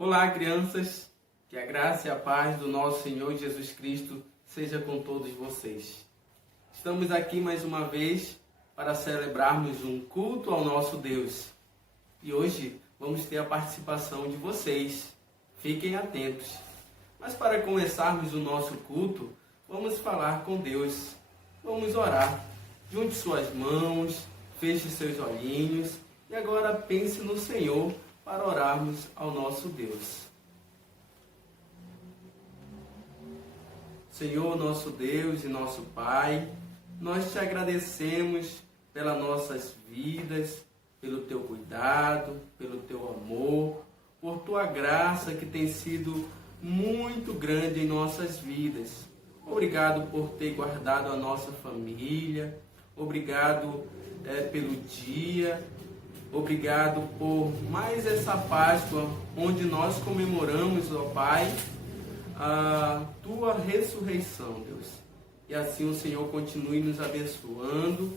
Olá, crianças! Que a graça e a paz do nosso Senhor Jesus Cristo seja com todos vocês. Estamos aqui mais uma vez para celebrarmos um culto ao nosso Deus. E hoje vamos ter a participação de vocês. Fiquem atentos. Mas para começarmos o nosso culto, vamos falar com Deus. Vamos orar. Junte suas mãos, feche seus olhinhos e agora pense no Senhor para orarmos ao nosso Deus. Senhor, nosso Deus e nosso Pai, nós te agradecemos pelas nossas vidas, pelo teu cuidado, pelo teu amor, por tua graça que tem sido muito grande em nossas vidas. Obrigado por ter guardado a nossa família, obrigado pelo dia, obrigado por mais essa Páscoa, onde nós comemoramos, ó Pai, a tua ressurreição, Deus. E assim o Senhor continue nos abençoando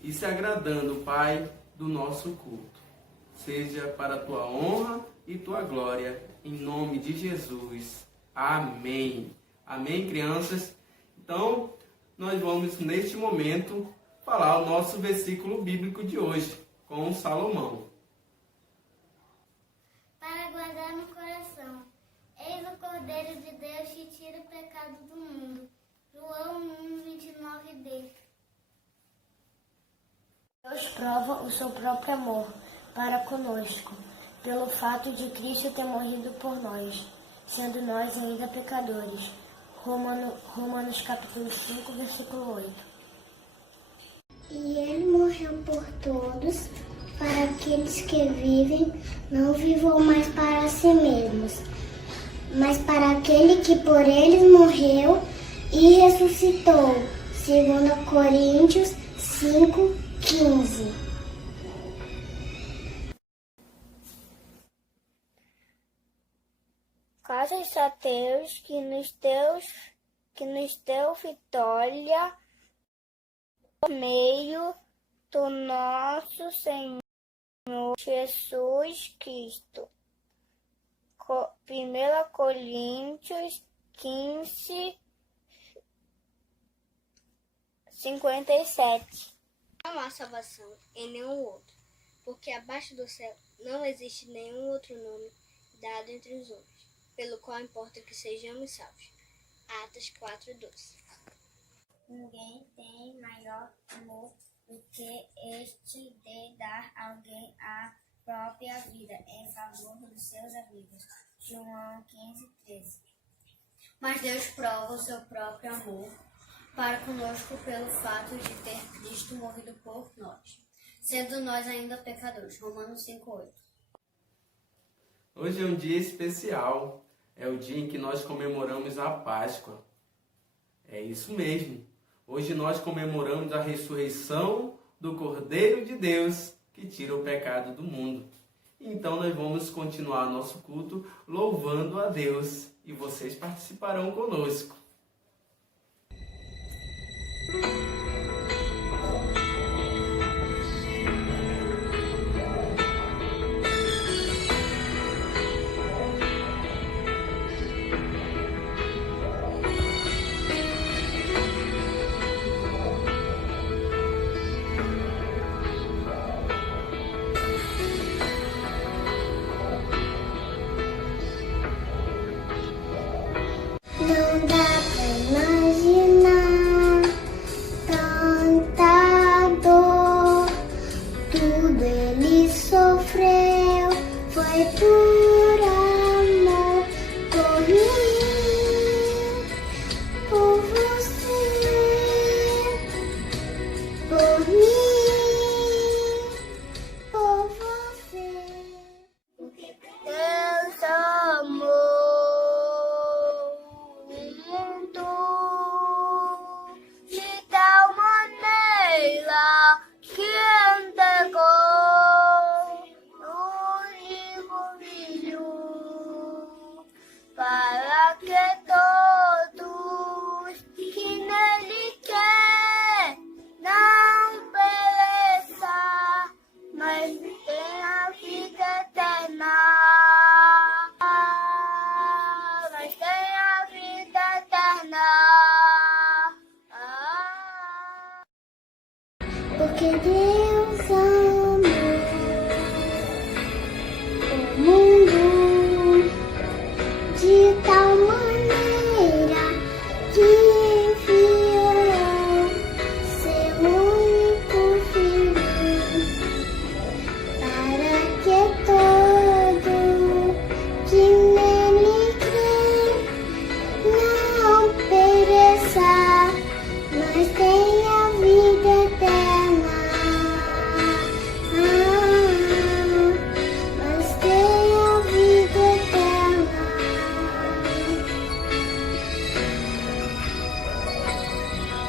e se agradando, Pai, do nosso culto. Seja para a tua honra e tua glória, em nome de Jesus. Amém. Amém, crianças? Então, nós vamos, neste momento, falar o nosso versículo bíblico de hoje, com Salomão. Para guardar no coração. Eis o Cordeiro de Deus que tira o pecado do mundo. João 1:29b. Deus prova o seu próprio amor para conosco, pelo fato de Cristo ter morrido por nós, sendo nós ainda pecadores. Romanos capítulo 5, versículo 8. E ele morreu por todos, para aqueles que vivem, não vivam mais para si mesmos, mas para aquele que por eles morreu e ressuscitou. 2 Coríntios 5:15. Graças a Deus que nos deu vitória por meio do nosso Senhor Jesus Cristo. 1 Coríntios 15:57. Não há salvação em nenhum outro, porque abaixo do céu não existe nenhum outro nome dado entre os homens, pelo qual importa que sejamos salvos. Atos 4:12. Ninguém tem maior amor do que este de dar a alguém a própria vida em favor dos seus amigos. João 15:13. Mas Deus prova o seu próprio amor para conosco pelo fato de ter Cristo morrido por nós, sendo nós ainda pecadores. Romanos 5:8. Hoje é um dia especial, é o dia em que nós comemoramos a Páscoa. É isso mesmo, hoje nós comemoramos a ressurreição do Cordeiro de Deus, que tira o pecado do mundo. Então nós vamos continuar nosso culto louvando a Deus e vocês participarão conosco. Não dá pra imaginar tanta dor. Tudo ele sofreu, foi por amor, por mim, por você, por mim, por você. Deus amou o mundo de tal maneira que entregou o único filho para que todos que nele quer não pereça, mas tenha vida eterna. Porque Deus amou o mundo de tal maneira que enviou seu único filho para que todo que nele crê não pereça, mas tenha vida eterna. Mas tenha vida eterna.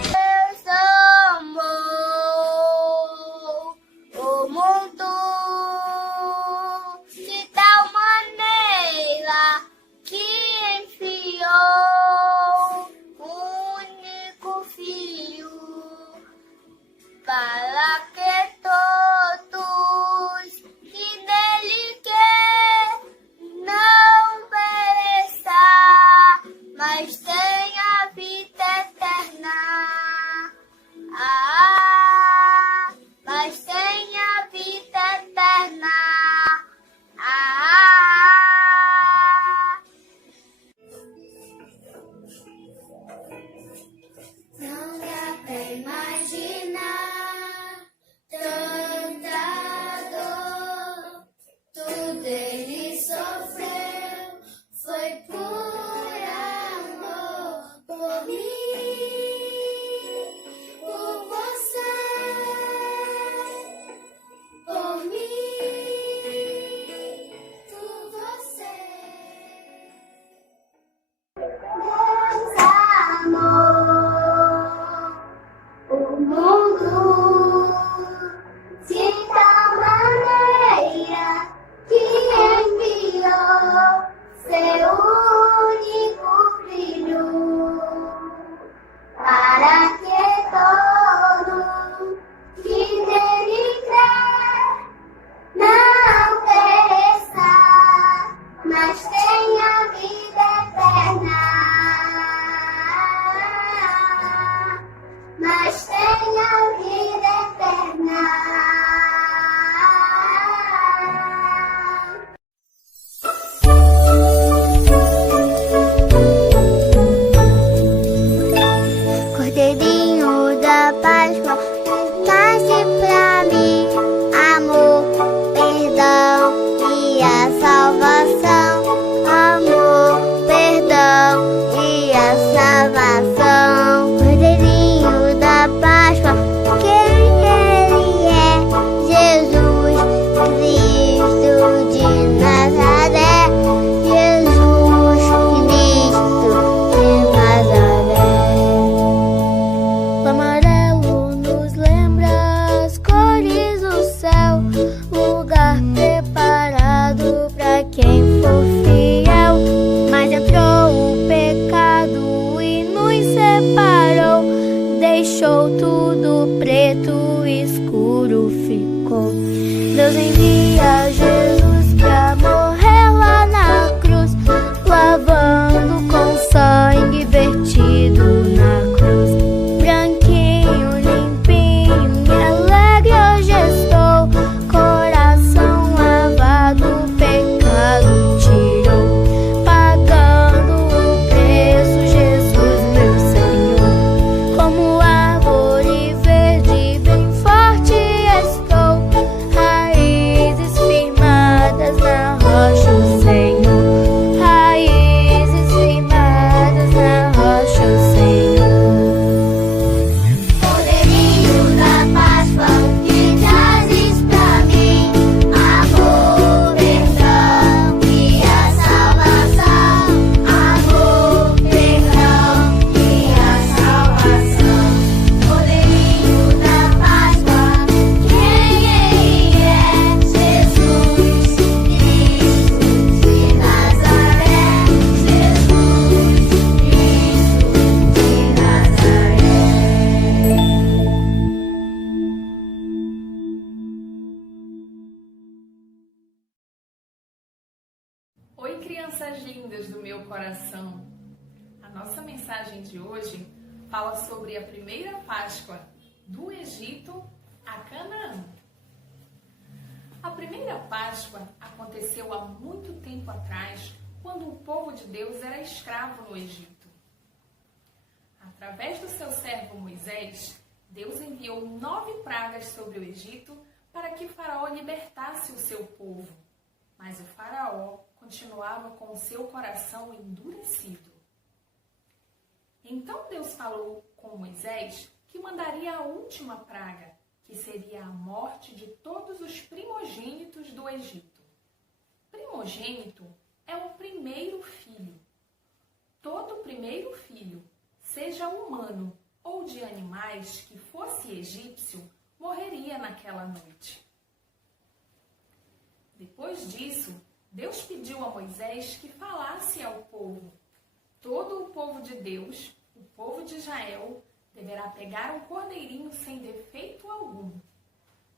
Deus amou o mundo de tal maneira que enviou o único filho para que todos que nele crê não pereça, mas tenha vida eterna. Mas tenha vida eterna. Não dá pra imaginar tanta dor, tudo ele sofreu, foi por amor, por mim, por você, por mim, por você. Deus amou o mundo de tal maneira que enviou seu único filho para que todo que nele crê não pereça, mas tenha vida eterna. Mas tenha vida eterna. Cordeirinho da Páscoa, nasce pra mim amor, perdão e a salvação. Amor, perdão e a salvação. Cordeirinho da Páscoa, quem ele é? Jesus Cristo de Nazaré. Jesus Cristo de Nazaré. O amarelo nos lembra as cores do céu, lugar preparado pra quem for fiel. Mas entrou o pecado e nos separou, deixou tudo preto, escuro ficou. Deus envia Jesus pra morrer lá na cruz, lavando com sangue vertido na cruz. Branquinho, limpinho e alegre hoje estou, coração lavado, pecado tirou, pagando o preço, Jesus meu Senhor. Como árvore verde bem forte estou, raízes firmadas na rocha, o Senhor. Raízes firmadas na rocha, o Senhor. Cordeirinho da Páscoa, que trazes pra mim amor, perdão e a salvação. Amor, perdão e a salvação. Cordeirinho da Páscoa, quem ele é? Jesus Cristo de Nazaré. Jesus Cristo de Nazaré. Oi, crianças lindas do meu coração! A nossa mensagem de hoje fala sobre a primeira Páscoa do Egito a Canaã. A primeira Páscoa aconteceu há muito tempo atrás, quando o povo de Deus era escravo no Egito. Através do seu servo Moisés, Deus enviou 9 pragas sobre o Egito para que Faraó libertasse o seu povo. Mas o Faraó continuava com o seu coração endurecido. Então Deus falou com Moisés que mandaria a última praga, que seria a morte de todos os primogênitos do Egito. Primogênito é o primeiro filho. Todo primeiro filho, seja humano ou de animais que fosse egípcio, morreria naquela noite. Depois disso, Deus pediu a Moisés que falasse ao povo. Todo o povo de Deus, o povo de Israel, deverá pegar um cordeirinho sem defeito algum.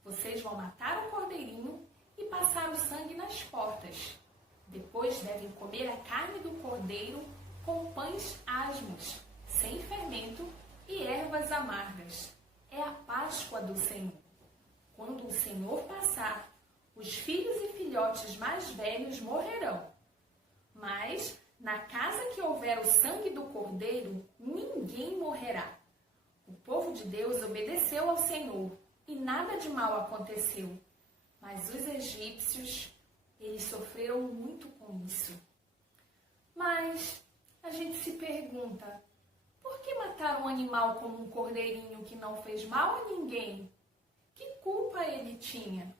Vocês vão matar o cordeirinho e passar o sangue nas portas. Depois devem comer a carne do cordeiro com pães asmos, sem fermento e ervas amargas. É a Páscoa do Senhor. Quando o Senhor passar, os filhos e filhotes mais velhos morrerão. Mas, na casa que houver o sangue do cordeiro, ninguém morrerá. O povo de Deus obedeceu ao Senhor e nada de mal aconteceu. Mas os egípcios, eles sofreram muito com isso. Mas a gente se pergunta, por que matar um animal como um cordeirinho que não fez mal a ninguém? Que culpa ele tinha?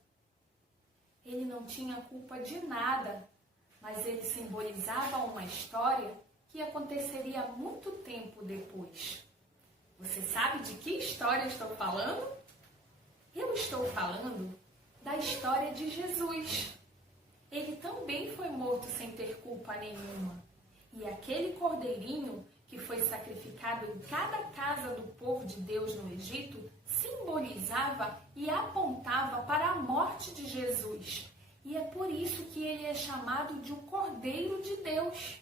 Ele não tinha culpa de nada, mas ele simbolizava uma história que aconteceria muito tempo depois. Você sabe de que história eu estou falando? Eu estou falando da história de Jesus. Ele também foi morto sem ter culpa nenhuma. E aquele cordeirinho que foi sacrificado em cada casa do povo de Deus no Egito simbolizava e apontava para a morte de Jesus. E é por isso que ele é chamado de o Cordeiro de Deus.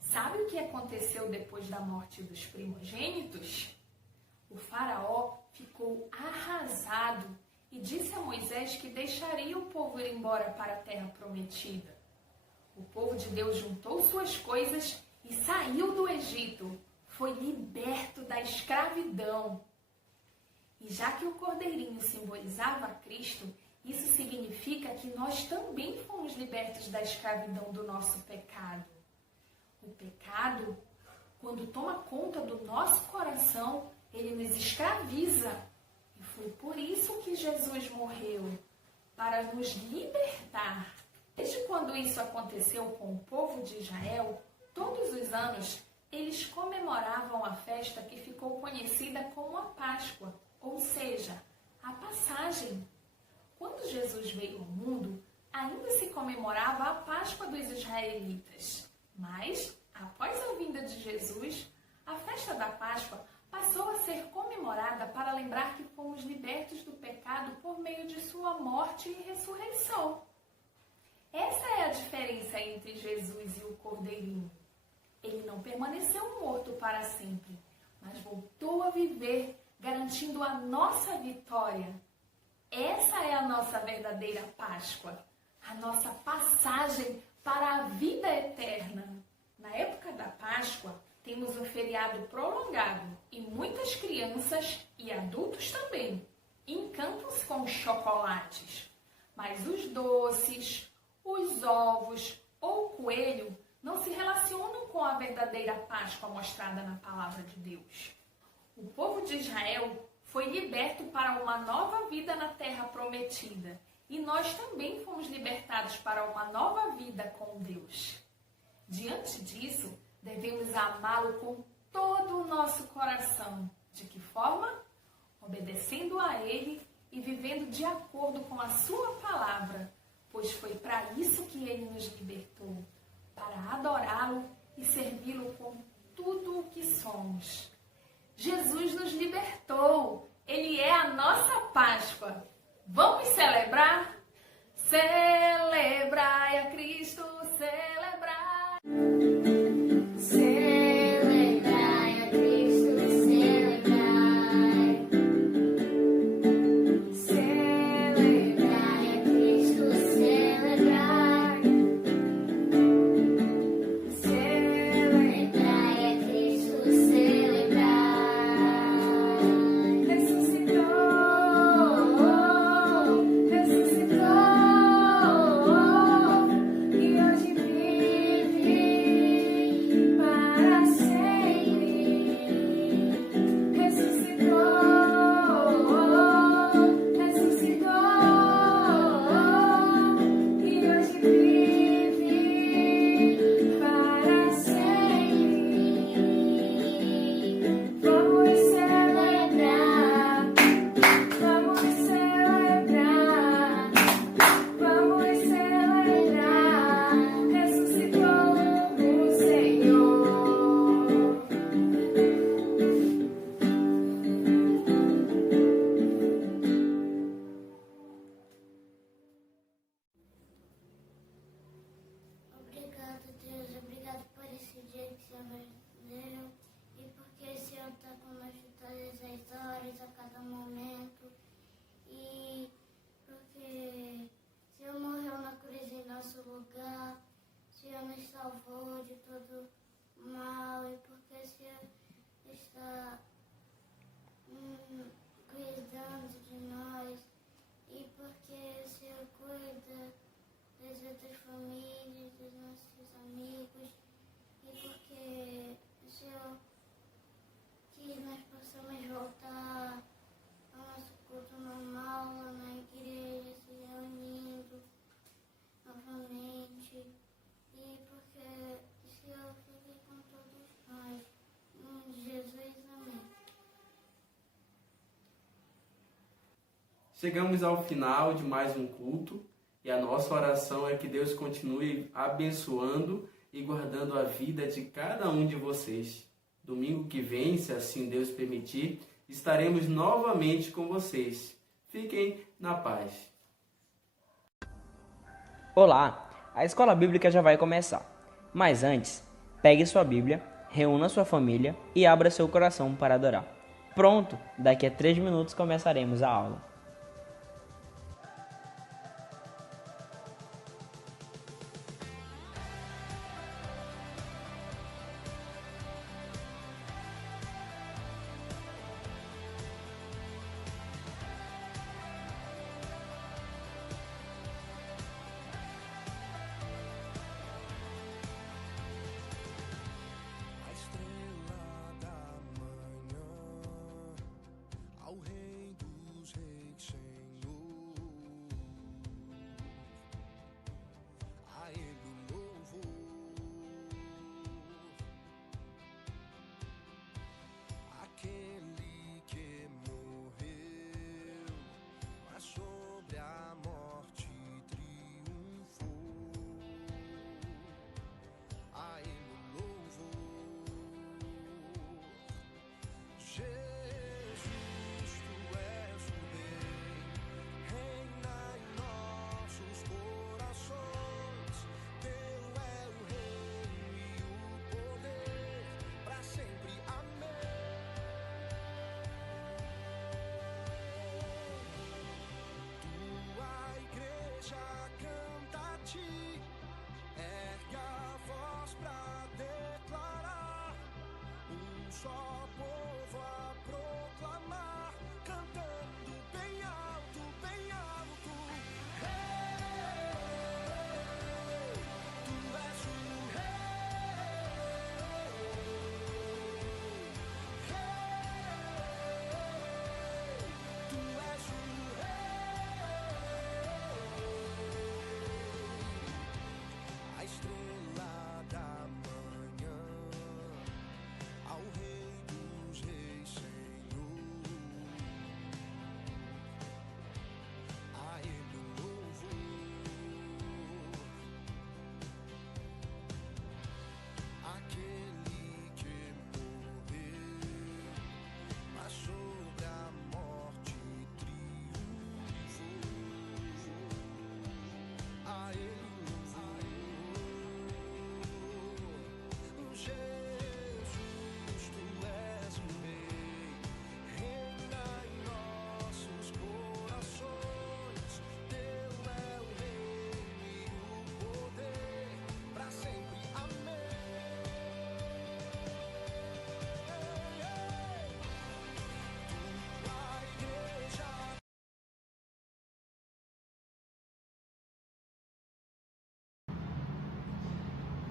Sabe o que aconteceu depois da morte dos primogênitos? O faraó ficou arrasado e disse a Moisés que deixaria o povo ir embora para a terra prometida. O povo de Deus juntou suas coisas e saiu do Egito. Foi liberto da escravidão. E já que o cordeirinho simbolizava Cristo, isso significa que nós também fomos libertos da escravidão do nosso pecado. O pecado, quando toma conta do nosso coração, ele nos escraviza. E foi por isso que Jesus morreu, para nos libertar. Desde quando isso aconteceu com o povo de Israel, todos os anos eles comemoravam a festa que ficou conhecida como a Páscoa, ou seja, a passagem. Quando Jesus veio ao mundo, ainda se comemorava a Páscoa dos israelitas. Mas, após a vinda de Jesus, a festa da Páscoa passou a ser comemorada para lembrar que fomos libertos do pecado por meio de sua morte e ressurreição. Essa é a diferença entre Jesus e o Cordeirinho. Ele não permaneceu morto para sempre, mas voltou a viver, garantindo a nossa vitória. Essa é a nossa verdadeira Páscoa, a nossa passagem para a vida eterna. Na época da Páscoa, temos um feriado prolongado e muitas crianças e adultos também encantam-se com os chocolates. Mas os doces, os ovos ou o coelho não se relacionam com a verdadeira Páscoa mostrada na Palavra de Deus. O povo de Israel foi liberto para uma nova vida na Terra Prometida. E nós também fomos libertados para uma nova vida com Deus. Diante disso, devemos amá-lo com todo o nosso coração. De que forma? Obedecendo a Ele e vivendo de acordo com a sua palavra, pois foi para isso que Ele nos libertou, para adorá-lo e servi-lo com tudo o que somos. Jesus nos libertou. Ele é a nossa Páscoa. Vamos celebrar? Celebrai a Cristo, celebrai. Celebrai a Cristo, celebrai. salvou de todo mal e porque o Senhor está cuidando de nós e porque o Senhor cuida das outras famílias, dos nossos amigos e porque o Senhor que nós possamos voltar ao nosso culto normal lá na igreja, se reunindo novamente e porque o Senhor fique com todos nós. Em nome de Jesus, amém. Chegamos ao final de mais um culto e a nossa oração é que Deus continue abençoando e guardando a vida de cada um de vocês. Domingo que vem, se assim Deus permitir, estaremos novamente com vocês. Fiquem na paz. Olá, a escola bíblica já vai começar. Mas antes, pegue sua Bíblia, reúna sua família e abra seu coração para adorar. Pronto, daqui a 3 minutos começaremos a aula.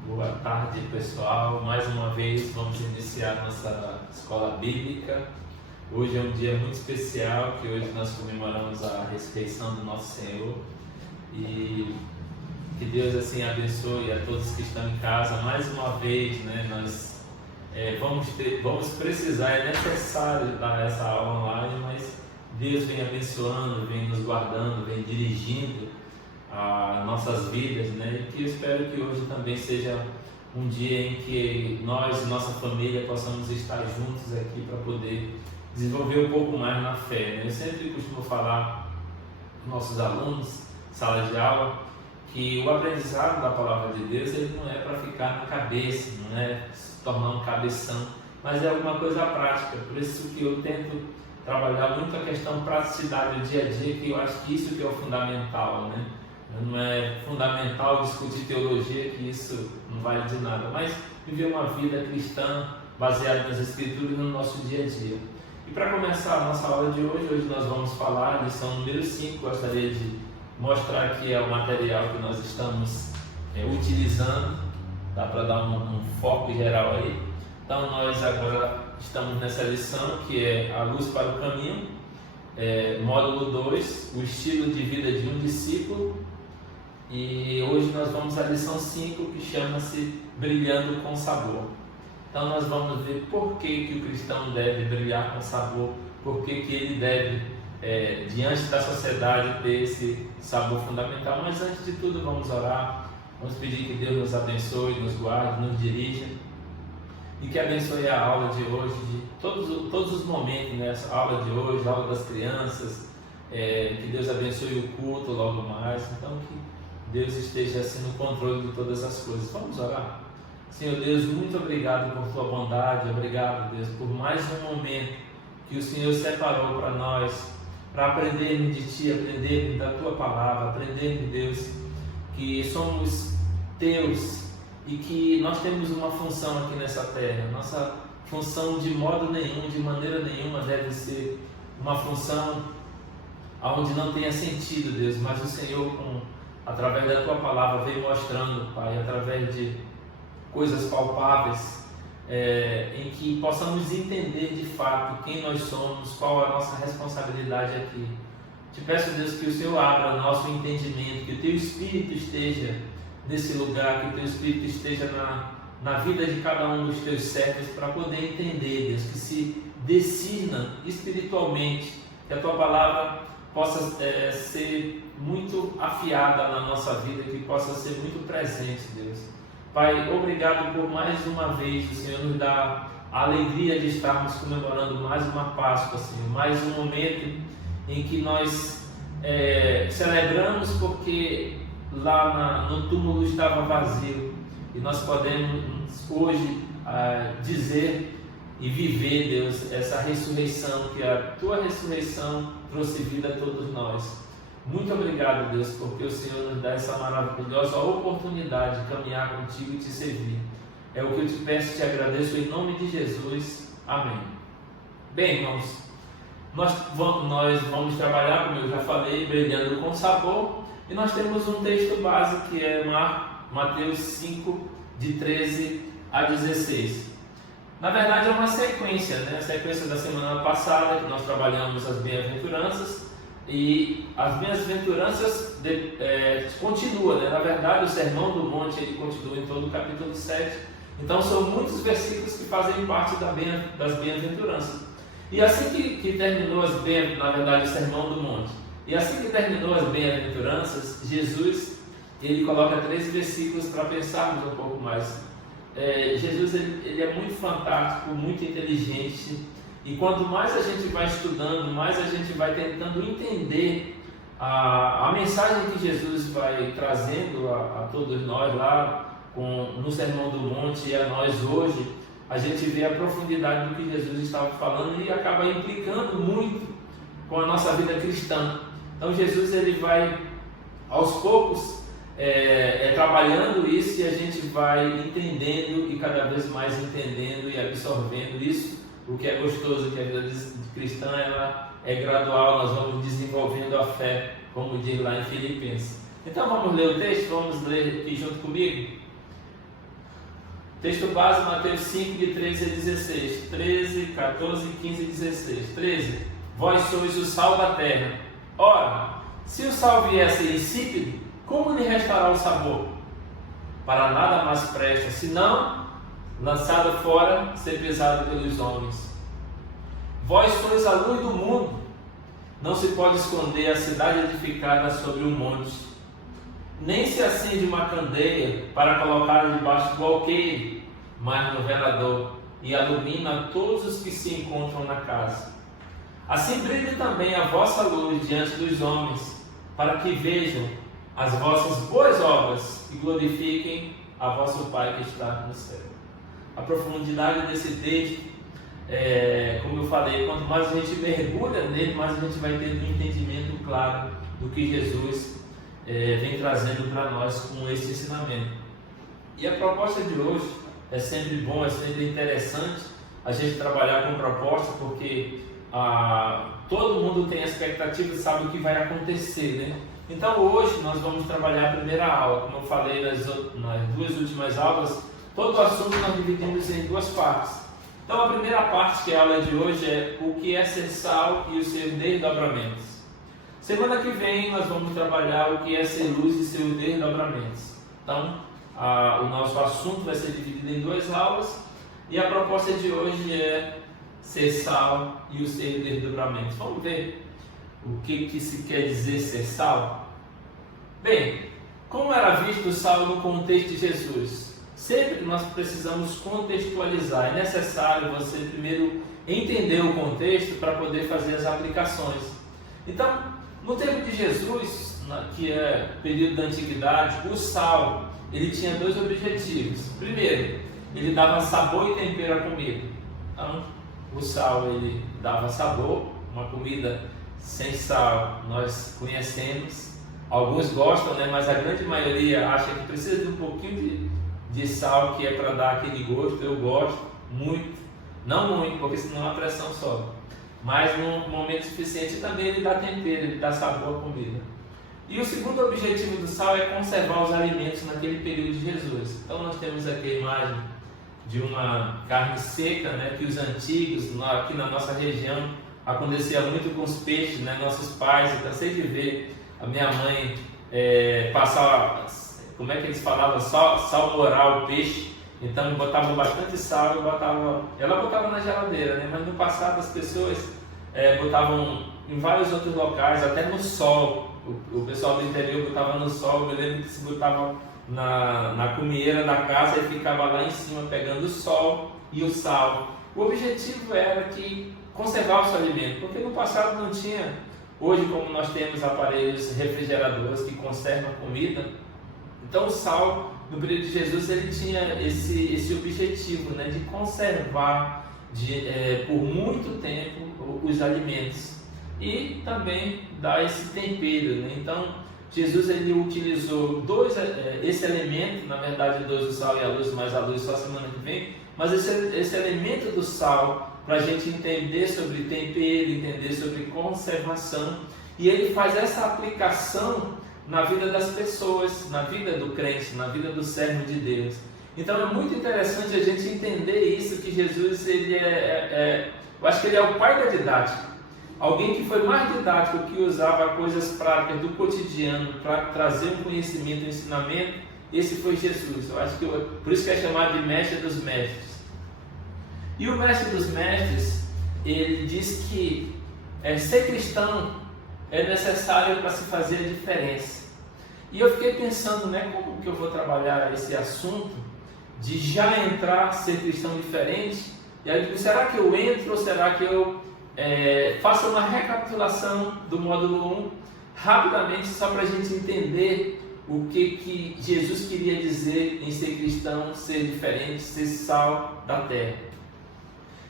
Boa tarde, pessoal. Mais uma vez vamos iniciar nossa escola bíblica. Hoje é um dia muito especial, que hoje nós comemoramos a ressurreição do nosso Senhor. E que Deus assim abençoe a todos que estão em casa. Mais uma vez, né, nós vamos precisar, é necessário dar essa aula online, mas Deus vem abençoando, vem nos guardando, vem dirigindo as nossas vidas, né? E que eu espero que hoje também seja um dia em que nós e nossa família possamos estar juntos aqui para poder desenvolver um pouco mais na fé, né? Eu sempre costumo falar com nossos alunos, sala de aula, que o aprendizado da palavra de Deus ele não é para ficar na cabeça, não é se tornar um cabeção, mas é alguma coisa prática. Por isso que eu tento trabalhar muito a questão praticidade do dia a dia, que eu acho que isso que é o fundamental, né? Não é fundamental discutir teologia, que isso não vale de nada, mas viver uma vida cristã baseada nas Escrituras no nosso dia a dia. E para começar a nossa aula de hoje nós vamos falar a lição número 5. Gostaria de mostrar aqui o material que nós estamos utilizando. Dá para dar um foco geral aí. Então nós agora estamos nessa lição que é a luz para o caminho, módulo 2, o estilo de vida de um discípulo. E hoje nós vamos à lição 5, que chama-se Brilhando com Sabor. Então nós vamos ver por que o cristão deve brilhar com sabor, por que ele deve, diante da sociedade, ter esse sabor fundamental. Mas antes de tudo vamos orar, vamos pedir que Deus nos abençoe, nos guarde, nos dirija e que abençoe a aula de hoje, de todos os momentos, né? A aula de hoje, a aula das crianças, que Deus abençoe o culto logo mais. Então que Deus esteja assim no controle de todas as coisas. Vamos orar? Senhor Deus, muito obrigado por tua bondade, obrigado, Deus, por mais um momento que o Senhor separou para nós, para aprendermos de Ti, aprendermos da Tua palavra, aprendermos, Deus, que somos Teus e que nós temos uma função aqui nessa terra. Nossa função de modo nenhum, de maneira nenhuma deve ser uma função onde não tenha sentido, Deus, mas o Senhor, através da Tua palavra, veio mostrando, Pai, através de coisas palpáveis, em que possamos entender de fato quem nós somos, qual a nossa responsabilidade aqui. Te peço, Deus, que o Senhor abra nosso entendimento, que o Teu Espírito esteja nesse lugar, que o Teu Espírito esteja na vida de cada um dos Teus servos, para poder entender, Deus, que se discirna espiritualmente, que a Tua palavra possa ser muito afiada na nossa vida, que possa ser muito presente, Deus. Pai, obrigado por mais uma vez o Senhor nos dá a alegria de estarmos comemorando mais uma Páscoa, Senhor, mais um momento em que nós celebramos porque lá no túmulo estava vazio e nós podemos hoje dizer e viver, Deus, essa ressurreição, que a Tua ressurreição trouxe vida a todos nós. Muito obrigado, Deus, porque o Senhor nos dá essa maravilhosa oportunidade de caminhar contigo e te servir. É o que eu te peço e te agradeço em nome de Jesus. Amém. Bem, irmãos, nós vamos trabalhar, como eu já falei, brilhando com sabor, e nós temos um texto base que é Mateus 5, de 13 a 16. Na verdade é uma sequência, né? A sequência da semana passada, que nós trabalhamos as bem-aventuranças, e as bem-aventuranças continua, né? Na verdade o Sermão do Monte ele continua em todo o capítulo 7, então são muitos versículos que fazem parte das bem-aventuranças. E assim que terminou na verdade o Sermão do Monte, e assim que terminou as bem-aventuranças, Jesus ele coloca 3 versículos para pensarmos um pouco mais. Jesus ele é muito fantástico, muito inteligente. E quanto mais a gente vai estudando, mais a gente vai tentando entender a mensagem que Jesus vai trazendo a todos nós lá no Sermão do Monte e a nós hoje, a gente vê a profundidade do que Jesus estava falando e acaba implicando muito com a nossa vida cristã. Então Jesus ele vai aos poucos trabalhando isso e a gente vai entendendo e cada vez mais entendendo e absorvendo isso. O que é gostoso, que a vida cristã ela é gradual, nós vamos desenvolvendo a fé, como diz lá em Filipenses. Então vamos ler o texto, vamos ler aqui junto comigo. Texto base, Mateus 5, de 13 a 16, 13, 14, 15 e 16. 13. Vós sois o sal da terra. Ora, se o sal vier a ser insípido, como lhe restará o sabor? Para nada mais presta, senão lançado fora, ser pesado pelos homens. Vós sois a luz do mundo. Não se pode esconder a cidade edificada sobre um monte, nem se acende uma candeia para colocar debaixo do alqueire, mas no velador, e ilumina todos os que se encontram na casa. Assim brilhe também a vossa luz diante dos homens, para que vejam as vossas boas obras e glorifiquem a vosso Pai que está no céu. A profundidade desse texto, como eu falei, quanto mais a gente mergulha nele, mais a gente vai ter um entendimento claro do que Jesus vem trazendo para nós com esse ensinamento. E a proposta de hoje é sempre bom, é sempre interessante a gente trabalhar com proposta, porque todo mundo tem a expectativa e sabe o que vai acontecer, né? Então hoje nós vamos trabalhar a primeira aula. Como eu falei nas 2 últimas aulas, todo o assunto nós dividimos em 2 partes. Então a primeira parte, que é a aula de hoje, é o que é ser sal e os seus desdobramentos. Semana que vem nós vamos trabalhar o que é ser luz e seus desdobramentos. Então o nosso assunto vai ser dividido em 2 aulas, e a proposta de hoje é ser sal e os seus desdobramentos. Vamos ver o que se quer dizer ser sal? Bem, como era visto o sal no contexto de Jesus? Sempre nós precisamos contextualizar. É necessário você primeiro entender o contexto para poder fazer as aplicações. Então, no tempo de Jesus, que é período da antiguidade, o sal ele tinha 2 objetivos. Primeiro, ele dava sabor e tempero à comida. Então, o sal ele dava sabor. Uma comida sem sal nós conhecemos. Alguns gostam, né? Mas a grande maioria acha que precisa de um pouquinho de sal, que é para dar aquele gosto. Eu gosto muito, não muito, porque senão a pressão sobe. Mas num momento suficiente também ele dá tempero, ele dá sabor à comida. E o segundo objetivo do sal é conservar os alimentos naquele período de Jesus. Então nós temos aqui a imagem de uma carne seca, né, que os antigos, aqui na nossa região, acontecia muito com os peixes, né? Nossos pais, eu cansei de ver a minha mãe passar, como é que eles falavam, salmorar o peixe. Então botavam bastante sal e ela botava na geladeira, né? Mas no passado as pessoas botavam em vários outros locais, até no sol. O pessoal do interior botava no sol. Eu me lembro que se botava na cumieira da casa e ficava lá em cima pegando o sol e o sal. O objetivo era que conservar o seu alimento, porque no passado não tinha, hoje como nós temos aparelhos refrigeradores que conservam a comida. Então o sal no período de Jesus ele tinha esse objetivo, né, de conservar por muito tempo os alimentos e também dar esse tempero, né? Então Jesus ele utilizou esse elemento, na verdade 2, o sal e a luz, mas a luz só semana que vem, mas esse elemento do sal para a gente entender sobre tempero, entender sobre conservação, e ele faz essa aplicação na vida das pessoas, na vida do crente, na vida do servo de Deus. Então é muito interessante a gente entender isso, que Jesus ele eu acho que ele é o pai da didática. Alguém que foi mais didático, que usava coisas práticas do cotidiano para trazer um conhecimento, um ensinamento. Esse foi Jesus. Eu acho que por isso que é chamado de mestre dos mestres. E o mestre dos mestres, ele diz que ser cristão é necessário para se fazer a diferença. E eu fiquei pensando, né, como que eu vou trabalhar esse assunto de já entrar, ser cristão diferente. E aí eu digo, será que eu entro ou será que eu faço uma recapitulação do módulo 1 rapidamente, só para a gente entender o que Jesus queria dizer em ser cristão, ser diferente, ser sal da terra.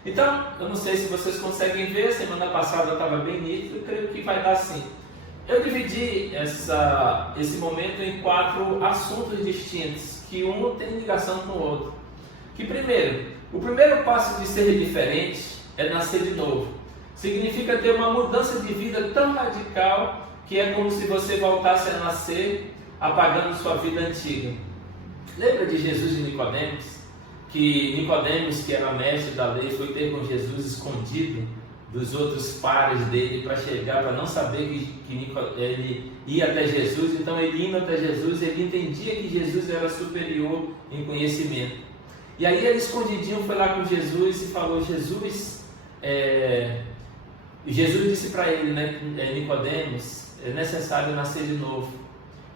Então, eu não sei se vocês conseguem ver, semana passada estava bem nítido, eu creio que vai dar assim. Eu dividi esse momento em 4 assuntos distintos, que um tem ligação com o outro. Que primeiro, o primeiro passo de ser diferente é nascer de novo. Significa ter uma mudança de vida tão radical que é como se você voltasse a nascer apagando sua vida antiga. Lembra de Jesus e Nicodemos? Que Nicodemos, que era mestre da lei, foi ter com Jesus escondido dos outros pares dele para chegar, para não saber que ele ia até Jesus. Então ele indo até Jesus, ele entendia que Jesus era superior em conhecimento. E aí ele escondidinho foi lá com Jesus e falou, Jesus disse para ele, né, Nicodemos, é necessário nascer de novo.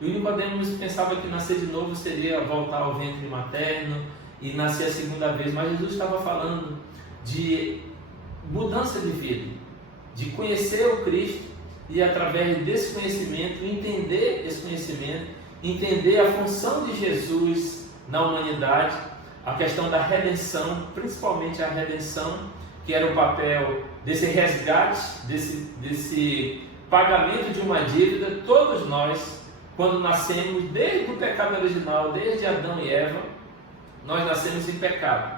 E o Nicodemos pensava que nascer de novo seria voltar ao ventre materno e nascer a segunda vez, mas Jesus estava falando de mudança de vida, de conhecer o Cristo e através desse conhecimento, entender esse conhecimento, entender a função de Jesus na humanidade, a questão da redenção, principalmente a redenção, que era o papel desse resgate, desse pagamento de uma dívida. Todos nós quando nascemos, desde o pecado original, desde Adão e Eva, nós nascemos em pecado.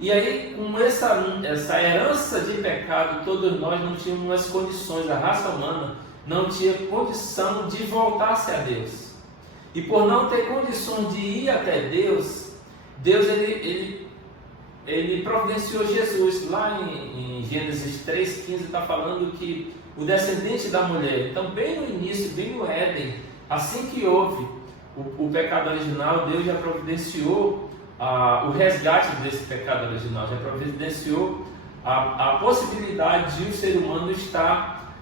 E aí, com essa herança de pecado, todos nós não tínhamos as condições, a raça humana não tinha condição de voltar-se a Deus. E por não ter condições de ir até Deus, Deus ele providenciou Jesus. Lá em Gênesis 3,15 está falando que o descendente da mulher. Então, bem no início, bem no Éden, assim que houve o pecado original, Deus já providenciou o resgate desse pecado original, já providenciou a possibilidade de o ser humano estar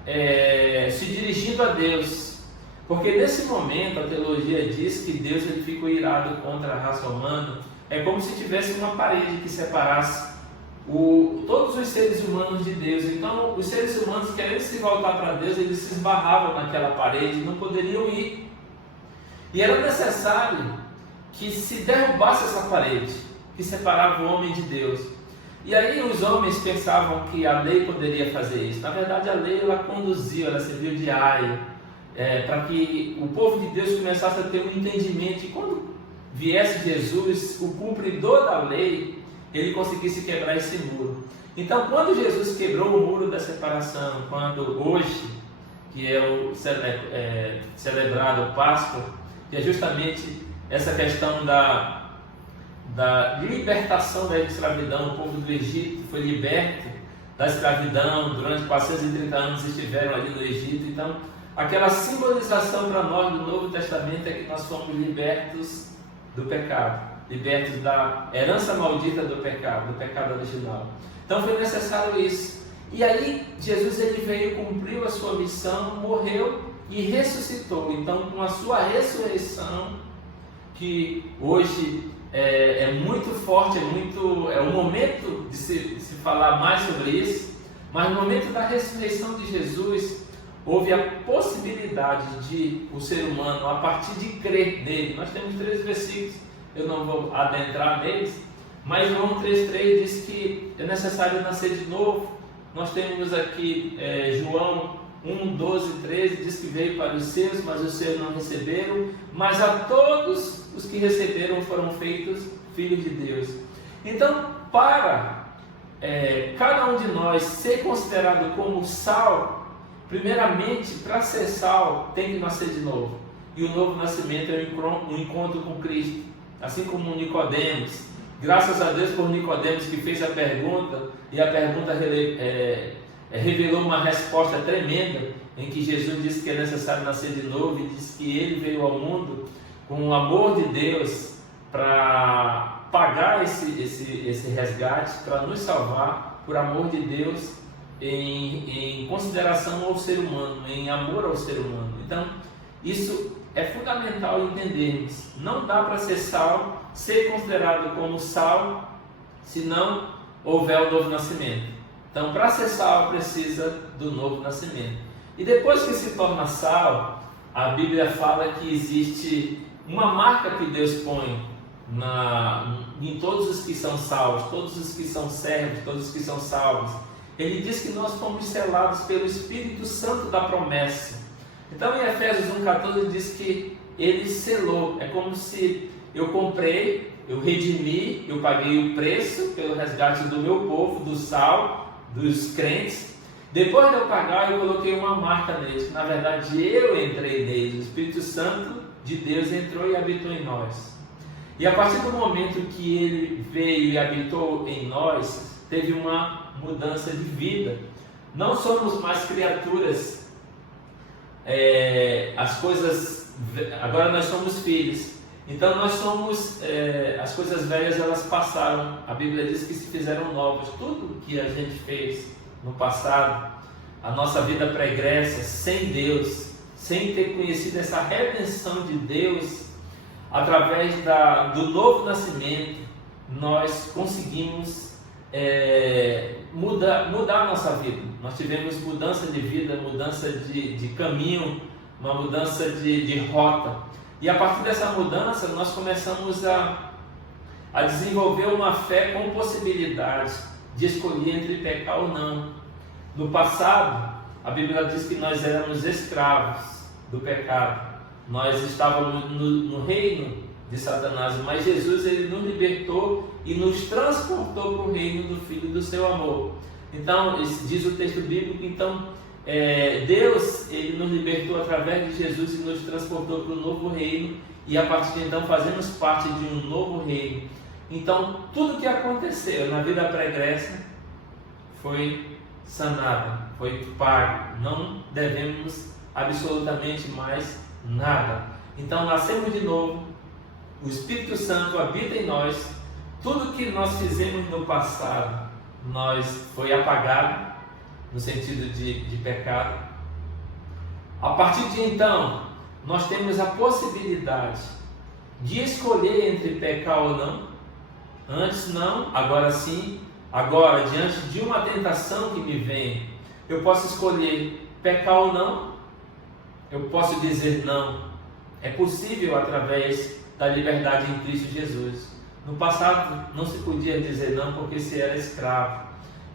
se dirigindo a Deus. Porque nesse momento a teologia diz que Deus ele ficou irado contra a raça humana. É como se tivesse uma parede que separasse todos os seres humanos de Deus. Então os seres humanos, querendo se voltar para Deus, eles se esbarravam naquela parede, não poderiam ir. E era necessário que se derrubasse essa parede que separava o homem de Deus. E aí os homens pensavam que a lei poderia fazer isso. Na verdade, a lei ela conduziu, ela serviu de aio para que o povo de Deus começasse a ter um entendimento. E quando viesse Jesus, o cumpridor da lei, ele conseguisse quebrar esse muro. Então, quando Jesus quebrou o muro da separação, quando hoje, que é celebrado o Páscoa, que é justamente essa questão da libertação da escravidão. O povo do Egito foi liberto da escravidão, durante 430 anos estiveram ali no Egito. Então, aquela simbolização para nós do Novo Testamento é que nós fomos libertos do pecado, libertos da herança maldita do pecado original. Então foi necessário isso. E aí Jesus ele veio, cumpriu a sua missão, morreu e ressuscitou. Então, com a sua ressurreição, que hoje é muito forte, é um momento de se falar mais sobre isso, mas no momento da ressurreição de Jesus, houve a possibilidade de o ser humano, a partir de crer nele. Nós temos 3 versículos, eu não vou adentrar neles, mas João 3,3 diz que é necessário nascer de novo. Nós temos aqui João 1:12-13, diz que veio para os seus, mas os seus não receberam, mas a todos os que receberam foram feitos filhos de Deus. Então, para cada um de nós ser considerado como sal, primeiramente, para ser sal, tem que nascer de novo. E o novo nascimento é um encontro com Cristo, assim como Nicodemos. Graças a Deus por Nicodemos, que fez a pergunta, e a pergunta revelou uma resposta tremenda, em que Jesus disse que é necessário nascer de novo, e disse que ele veio ao mundo com o amor de Deus para pagar esse resgate, para nos salvar, por amor de Deus, em consideração ao ser humano, em amor ao ser humano. Então, isso é fundamental entendermos. Não dá para ser sal, ser considerado como sal, se não houver o novo nascimento. Então, para ser sal, precisa do novo nascimento. E depois que se torna sal, a Bíblia fala que existe uma marca que Deus põe em todos os que são salvos, todos os que são servos, todos os que são salvos. Ele diz que nós fomos selados pelo Espírito Santo da promessa. Então, em Efésios 1:14 diz que ele selou. É como se eu comprei, eu redimi, eu paguei o preço pelo resgate do meu povo, do sal, dos crentes. Depois de eu pagar, eu coloquei uma marca neles. Na verdade, eu entrei neles. O Espírito Santo de Deus entrou e habitou em nós. E a partir do momento que ele veio e habitou em nós, teve uma mudança de vida. Não somos mais criaturas, agora nós somos filhos. Então nós somos, as coisas velhas elas passaram. A Bíblia diz que se fizeram novas. Tudo que a gente fez no passado, a nossa vida pregressa, sem Deus, sem ter conhecido essa redenção de Deus, através do novo nascimento, nós conseguimos mudar a nossa vida. Nós tivemos mudança de vida, mudança de caminho, uma mudança de rota. E a partir dessa mudança, nós começamos a desenvolver uma fé com possibilidade de escolher entre pecar ou não. No passado, a Bíblia diz que nós éramos escravos do pecado. nós estávamos no reino de Satanás, mas Jesus ele nos libertou e nos transportou para o reino do Filho do seu amor. Então, diz o texto bíblico, então, Deus ele nos libertou através de Jesus e nos transportou para o novo reino, e a partir de então fazemos parte de um novo reino. Então, tudo que aconteceu na vida pregressa foi sanado, foi pago, não devemos absolutamente mais nada. Então, nascemos de novo, o Espírito Santo habita em nós, tudo que nós fizemos no passado foi apagado, no sentido de pecado. A partir de então, nós temos a possibilidade de escolher entre pecar ou não. Antes não, agora sim. Agora, diante de uma tentação que me vem, eu posso escolher pecar ou não. Eu posso dizer não. É possível através da liberdade em Cristo Jesus. No passado não se podia dizer não porque se era escravo.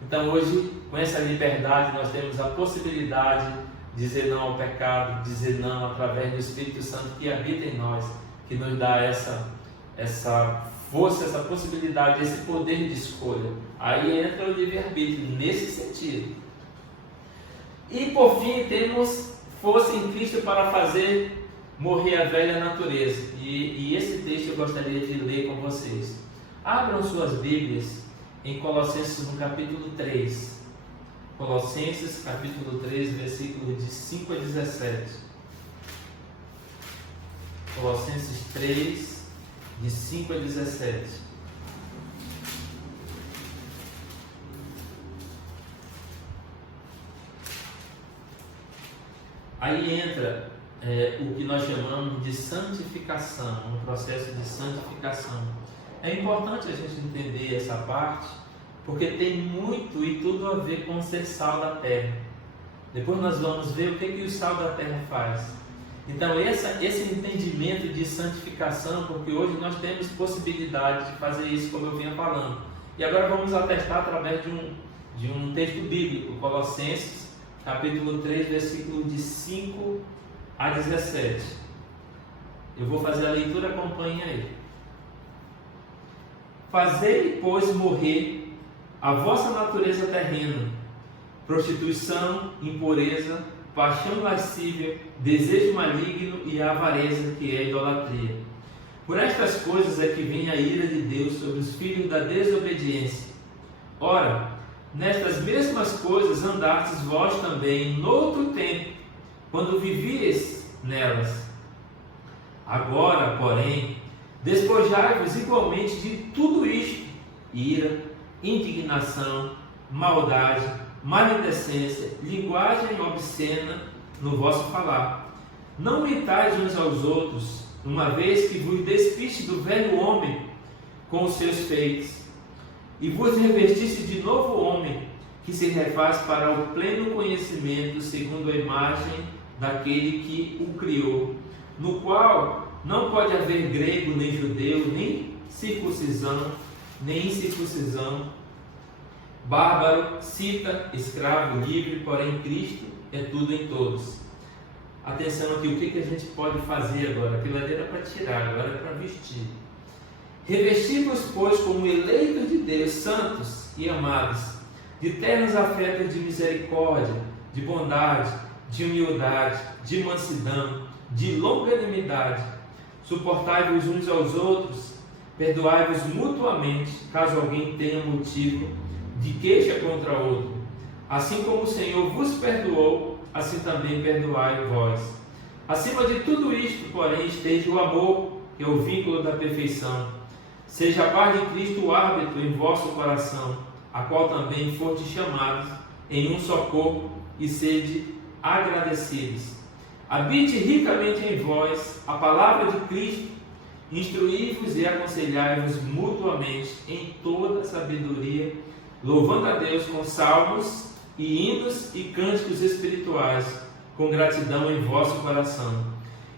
Então hoje, com essa liberdade, nós temos a possibilidade de dizer não ao pecado, dizer não através do Espírito Santo que habita em nós, que nos dá essa força, essa possibilidade, esse poder de escolha. Aí entra o livre-arbítrio nesse sentido. E por fim, temos força em Cristo para fazer morrer a velha natureza. E esse texto eu gostaria de ler com vocês. Abram suas Bíblias em Colossenses no capítulo 3. Colossenses capítulo 3, versículos de 5 a 17. Colossenses 3, de 5 a 17. Aí entra o que nós chamamos de santificação, um processo de santificação. É importante a gente entender essa parte, porque tem muito e tudo a ver com ser sal da terra. Depois nós vamos ver o que o sal da terra faz. Então esse entendimento de santificação, porque hoje nós temos possibilidade de fazer isso, como eu vinha falando. E agora vamos atestar através de um texto bíblico, Colossenses, capítulo 3, versículo de 5 a 17. Eu vou fazer a leitura, acompanhe aí. Fazei, pois, morrer a vossa natureza terrena, prostituição, impureza, paixão lascívia, desejo maligno e a avareza, que é a idolatria. Por estas coisas é que vem a ira de Deus sobre os filhos da desobediência. Ora, nestas mesmas coisas andastes vós também noutro tempo, quando vivíeis nelas. Agora, porém, despojai-vos igualmente de tudo isto: ira, indignação, maldade, maledicência, linguagem obscena no vosso falar. Não mentais uns aos outros, uma vez que vos despiste do velho homem com os seus feitos, e vos revestiste de novo homem, que se refaz para o pleno conhecimento segundo a imagem daquele que o criou, no qual não pode haver grego nem judeu, nem circuncisão, nem incircuncisão, bárbaro, cita, escravo, livre, porém Cristo é tudo em todos. Atenção aqui, o que a gente pode fazer agora? Aquilo ali era para tirar, agora é para vestir. Revestivos, pois, como eleitos de Deus, santos e amados, de ternos afetos de misericórdia, de bondade, de humildade, de mansidão, de longanimidade. Suportai-vos uns aos outros, perdoai-vos mutuamente, caso alguém tenha motivo de queixa contra outro. Assim como o Senhor vos perdoou, assim também perdoai vós. Acima de tudo isto, porém, esteja o amor, que é o vínculo da perfeição. Seja a paz de Cristo o árbitro em vosso coração, a qual também fostes chamados em um só corpo, e sede agradecidos. Habite ricamente em vós a palavra de Cristo, instruí-vos e aconselhai-vos mutuamente em toda sabedoria, louvando a Deus com salmos e hinos e cânticos espirituais, com gratidão em vosso coração.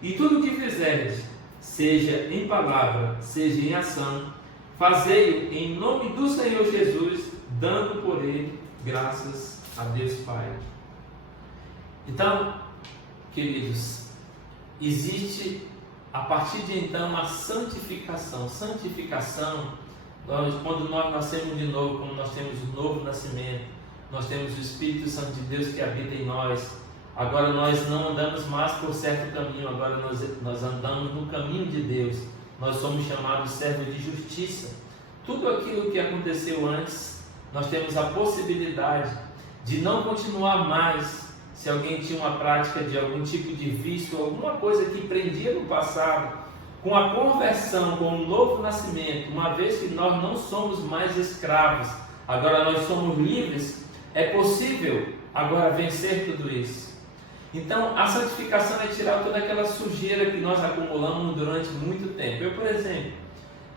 E tudo o que fizerdes, seja em palavra, seja em ação, fazei-o em nome do Senhor Jesus, dando por ele graças a Deus Pai. Então, queridos, existe a partir de então a santificação. Santificação, quando nós nascemos de novo, quando nós temos um novo nascimento, nós temos o Espírito Santo de Deus que habita em nós. Agora nós não andamos mais por certo caminho, agora nós andamos no caminho de Deus. Nós somos chamados servos de justiça. Tudo aquilo que aconteceu antes, nós temos a possibilidade de não continuar mais. Se alguém tinha uma prática de algum tipo de vício, alguma coisa que prendia no passado, com a conversão, com o novo nascimento, uma vez que nós não somos mais escravos, agora nós somos livres, é possível agora vencer tudo isso. Então, a santificação é tirar toda aquela sujeira que nós acumulamos durante muito tempo. Eu, por exemplo,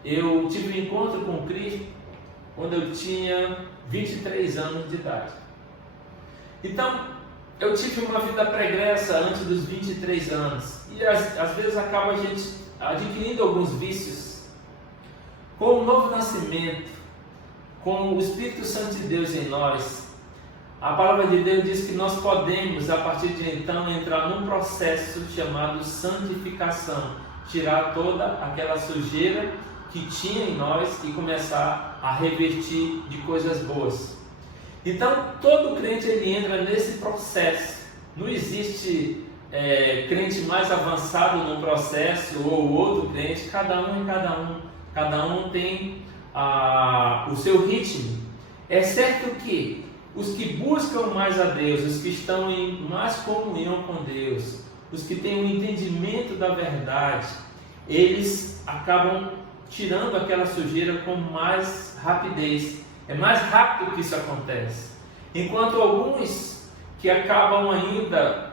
eu tive um encontro com Cristo quando eu tinha 23 anos de idade. Então, eu tive uma vida pregressa antes dos 23 anos. E às vezes acaba a gente adquirindo alguns vícios. Com o novo nascimento, com o Espírito Santo de Deus em nós, a palavra de Deus diz que nós podemos, a partir de então, entrar num processo chamado santificação, tirar toda aquela sujeira que tinha em nós e começar a revestir de coisas boas. Então, todo crente ele entra nesse processo. Não existe crente mais avançado no processo ou outro crente, cada um tem o seu ritmo. É certo que os que buscam mais a Deus, os que estão em mais comunhão com Deus, os que têm o entendimento da verdade, eles acabam tirando aquela sujeira com mais rapidez. É mais rápido que isso acontece. Enquanto alguns que acabam ainda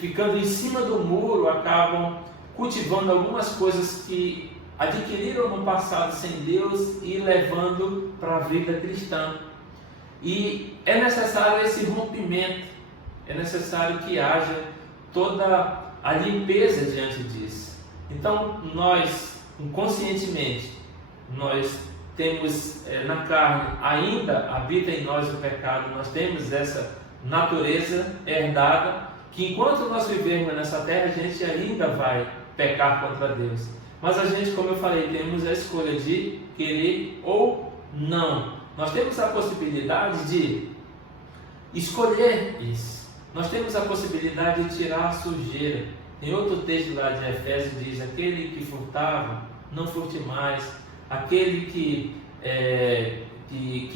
ficando em cima do muro, acabam cultivando algumas coisas que adquiriram no passado sem Deus e levando para a vida cristã. E é necessário esse rompimento, é necessário que haja toda a limpeza diante disso. Então nós, inconscientemente, nós temos na carne, ainda habita em nós o pecado, nós temos essa natureza herdada, que enquanto nós vivermos nessa terra, a gente ainda vai pecar contra Deus. Mas a gente, como eu falei, temos a escolha de querer ou não. Nós temos a possibilidade de escolher isso. Nós temos a possibilidade de tirar a sujeira. Em outro texto lá de Efésios diz: aquele que furtava, não furte mais. Aquele que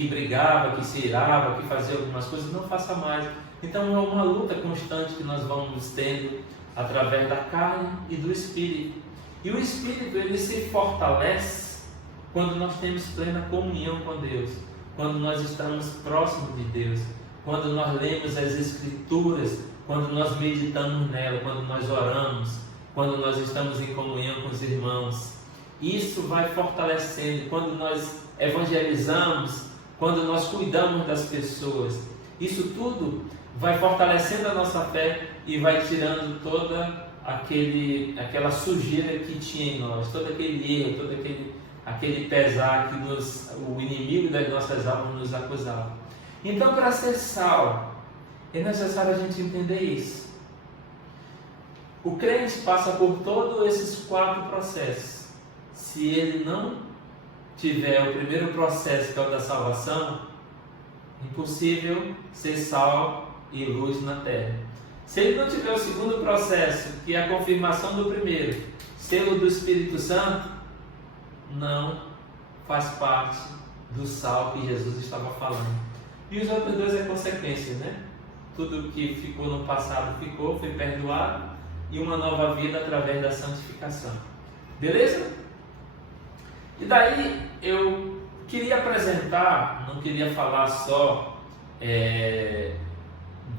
brigava, que se irava, que fazia algumas coisas, não faça mais. Então é uma luta constante que nós vamos tendo através da carne e do Espírito. E o Espírito ele se fortalece quando nós temos plena comunhão com Deus, quando nós estamos próximos de Deus, quando nós lemos as Escrituras, quando nós meditamos nela, quando nós oramos, quando nós estamos em comunhão com os irmãos. Isso vai fortalecendo quando nós evangelizamos, quando nós cuidamos das pessoas. Isso tudo vai fortalecendo a nossa fé e vai tirando toda aquela sujeira que tinha em nós, todo aquele erro, todo aquele pesar que o inimigo das nossas almas nos acusava. Então, para ser sal, é necessário a gente entender isso. O crente passa por todos esses 4 processos. Se ele não tiver o primeiro processo, que é o da salvação, é impossível ser sal e luz na terra. Se ele não tiver o segundo processo, que é a confirmação do primeiro, selo do Espírito Santo, não faz parte do sal que Jesus estava falando. E os outros 2 é consequência, né? Tudo que ficou no passado foi perdoado, e uma nova vida através da santificação. Beleza? E daí eu queria apresentar, não queria falar só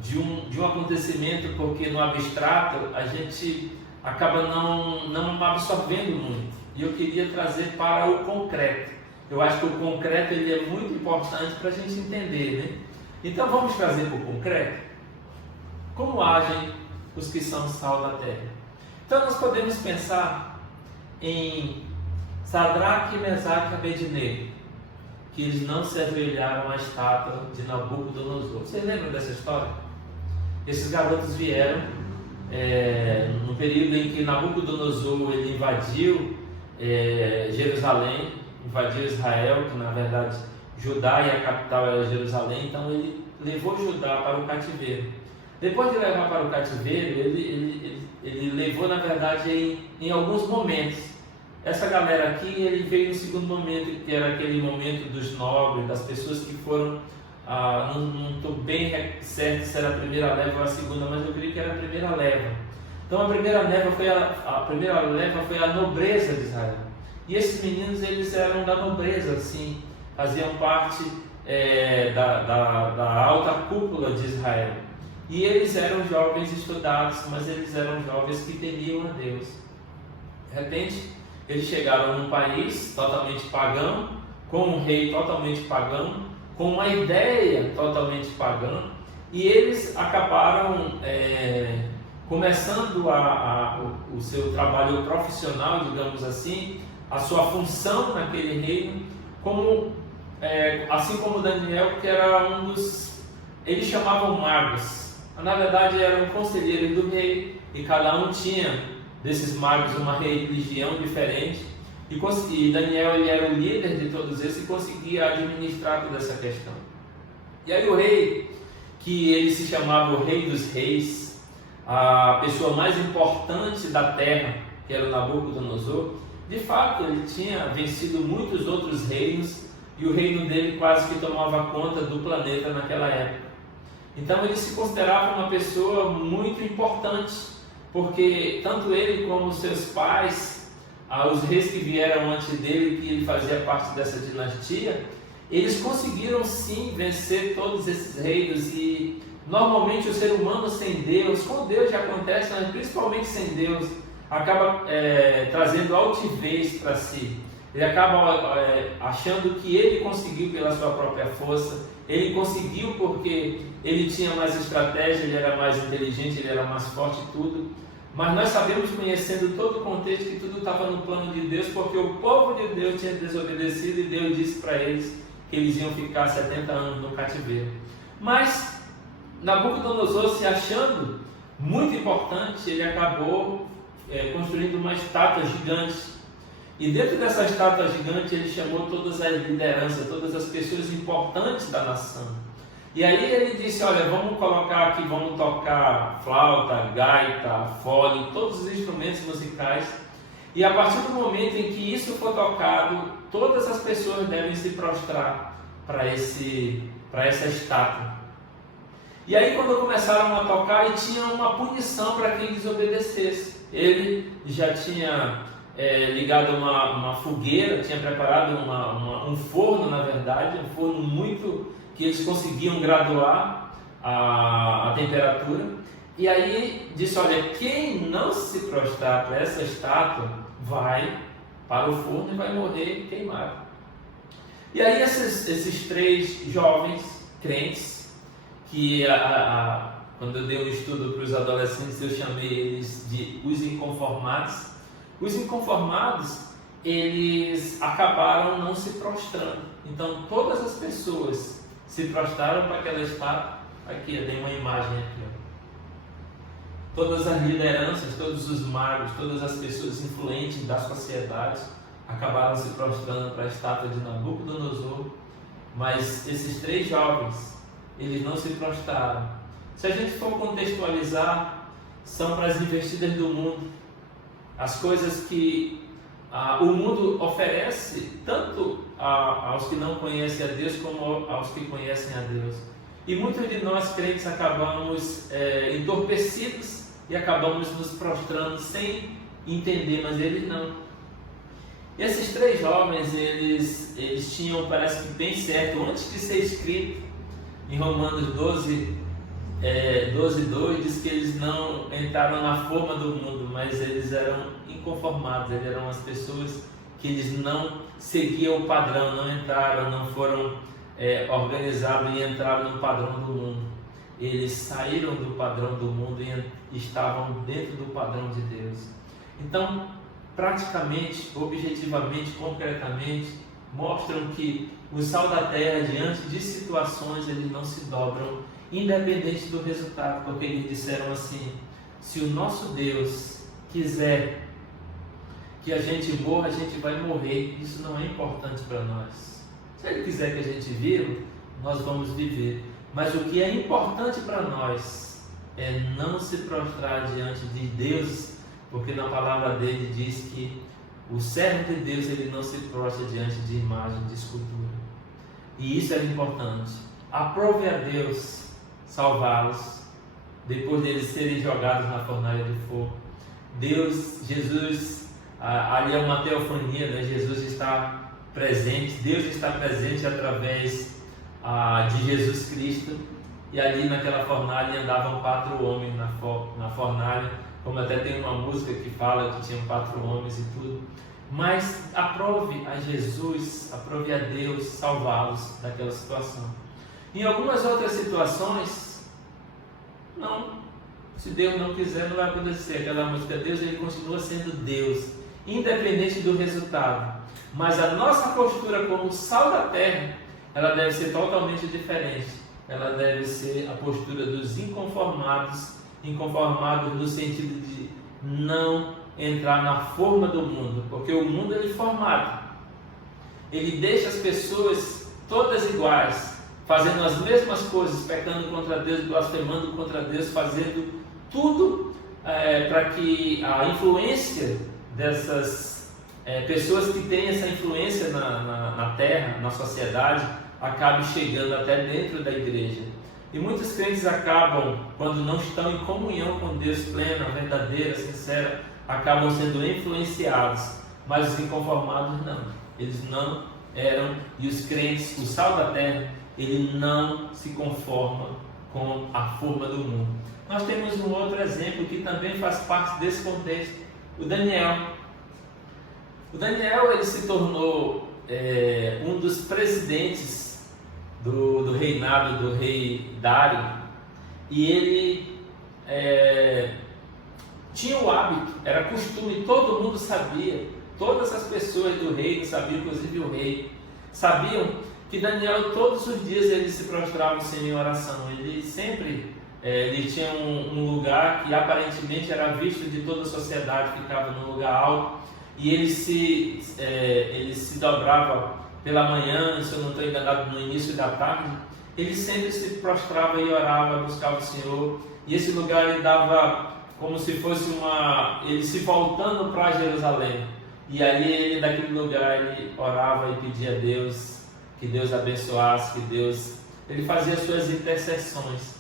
de um acontecimento, porque no abstrato a gente acaba não absorvendo muito. E eu queria trazer para o concreto. Eu acho que o concreto ele é muito importante para a gente entender, né? Então vamos trazer para o concreto. Como agem os que são sal da terra? Então nós podemos pensar em Sadraque, Mesaque e Abednego, que eles não se ajoelharam à estátua de Nabucodonosor. Vocês lembram dessa história? Esses garotos vieram no período em que Nabucodonosor ele invadiu Jerusalém, invadiu Israel, que na verdade Judá e a capital era Jerusalém, então ele levou Judá para o cativeiro. Depois de levar para o cativeiro, ele levou na verdade em alguns momentos. Essa galera aqui, ele veio no segundo momento, que era aquele momento dos nobres, das pessoas que foram, não estou bem certo se era a primeira leva ou a segunda, mas eu creio que era a primeira leva. Então a primeira leva foi a nobreza de Israel. E esses meninos, eles eram da nobreza, assim, faziam parte da alta cúpula de Israel. E eles eram jovens estudados, mas eles eram jovens que temiam a Deus. De repente, eles chegaram num país totalmente pagão, com um rei totalmente pagão, com uma ideia totalmente pagã, e eles acabaram começando o seu trabalho profissional, digamos assim, a sua função naquele reino, assim como Daniel, que era um dos... Eles chamavam magos. Na verdade, eram conselheiros do rei, e cada um tinha desses magos uma religião diferente, e Daniel ele era o líder de todos esses e conseguia administrar toda essa questão. E aí o rei, que ele se chamava o Rei dos Reis, a pessoa mais importante da terra, que era o Nabucodonosor, de fato ele tinha vencido muitos outros reinos, e o reino dele quase que tomava conta do planeta naquela época. Então ele se considerava uma pessoa muito importante, porque tanto ele como os seus pais, os reis que vieram antes dele, que ele fazia parte dessa dinastia, eles conseguiram sim vencer todos esses reinos. E normalmente o ser humano sem Deus, com Deus já acontece, mas principalmente sem Deus, acaba trazendo altivez para si. Ele acaba achando que ele conseguiu pela sua própria força, ele conseguiu porque ele tinha mais estratégia, ele era mais inteligente, ele era mais forte e tudo. Mas nós sabemos, conhecendo todo o contexto, que tudo estava no plano de Deus, porque o povo de Deus tinha desobedecido e Deus disse para eles que eles iam ficar 70 anos no cativeiro. Mas Nabucodonosor, se achando muito importante, ele acabou construindo uma estátua gigante. E dentro dessa estátua gigante ele chamou todas as lideranças, todas as pessoas importantes da nação. E aí ele disse, olha, vamos colocar aqui, vamos tocar flauta, gaita, fole, todos os instrumentos musicais. E a partir do momento em que isso for tocado, todas as pessoas devem se prostrar para essa estátua. E aí quando começaram a tocar, e tinha uma punição para quem desobedecesse. Ele já tinha ligado uma fogueira, tinha preparado um forno, na verdade, um forno muito que eles conseguiam graduar a temperatura. E aí disse, olha, quem não se prostrar para essa estátua vai para o forno e vai morrer queimado. E aí esses três jovens crentes, que quando eu dei um estudo para os adolescentes, eu chamei eles de os inconformados. Os inconformados, eles acabaram não se prostrando. Então todas as pessoas se prostraram para aquela estátua. Aqui, eu dei uma imagem aqui. Todas as lideranças, todos os magos, todas as pessoas influentes da sociedade acabaram se prostrando para a estátua de Nabucodonosor. Mas esses três jovens, eles não se prostraram. Se a gente for contextualizar, são para as investidas do mundo. As coisas que o mundo oferece, tanto aos que não conhecem a Deus, como aos que conhecem a Deus. E muitos de nós crentes acabamos entorpecidos e acabamos nos prostrando sem entender, mas eles não. E esses três jovens, eles tinham, parece que bem certo, antes de ser escrito em Romanos 12:2, diz que eles não entraram na forma do mundo, mas eles eram inconformados, eles eram as pessoas que eles não seguiam o padrão, não entraram, não foram organizados e entraram no padrão do mundo. Eles saíram do padrão do mundo e estavam dentro do padrão de Deus. Então, praticamente, objetivamente, concretamente, mostram que o sal da terra, diante de situações, eles não se dobram, independente do resultado, porque eles disseram assim: se o nosso Deus quiser que a gente morra, a gente vai morrer. Isso não é importante para nós. Se Ele quiser que a gente viva, nós vamos viver. Mas o que é importante para nós é não se prostrar diante de Deus, porque na palavra dele diz que o servo de Deus, ele não se prostra diante de imagem, de escultura. E isso é importante. Aprove a Deus salvá-los, depois deles serem jogados na fornalha de fogo. Jesus, ali é uma teofania, né? Jesus está presente, Deus está presente através de Jesus Cristo. E ali naquela fornalha andavam 4 homens na fornalha, como até tem uma música que fala que tinham 4 homens e tudo. Mas aprove a Jesus, aprove a Deus salvá-los daquela situação. Em algumas outras situações, não. Se Deus não quiser, não vai acontecer. Aquela música, Deus, ele continua sendo Deus, independente do resultado. Mas a nossa postura como sal da terra, ela deve ser totalmente diferente. Ela deve ser a postura dos inconformados no sentido de não entrar na forma do mundo, porque o mundo ele é formado, ele deixa as pessoas todas iguais, fazendo as mesmas coisas, pecando contra Deus, blasfemando contra Deus, fazendo tudo para que a influência dessas pessoas que têm essa influência na terra, na sociedade, acabe chegando até dentro da igreja. E muitos crentes acabam, quando não estão em comunhão com Deus plena, verdadeira, sincera, acabam sendo influenciados. Mas os inconformados não. Eles não eram. E os crentes, o sal da terra, ele não se conforma com a forma do mundo. Nós temos um outro exemplo que também faz parte desse contexto. O Daniel. O Daniel, ele se tornou um dos presidentes do reinado do rei Dário, e ele tinha o hábito, era costume, todo mundo sabia, todas as pessoas do reino sabiam, inclusive o rei, sabiam que Daniel todos os dias ele se prostrava em oração. Ele sempre ele tinha um lugar que aparentemente era visto de toda a sociedade, ficava num lugar alto, e ele se dobrava pela manhã, se eu não estou enganado, no início da tarde. Ele sempre se prostrava e orava, buscava o Senhor, e esse lugar ele dava como se fosse ele se voltando para Jerusalém, e ali ele daquele lugar ele orava e pedia a Deus que Deus abençoasse, ele fazia as suas intercessões.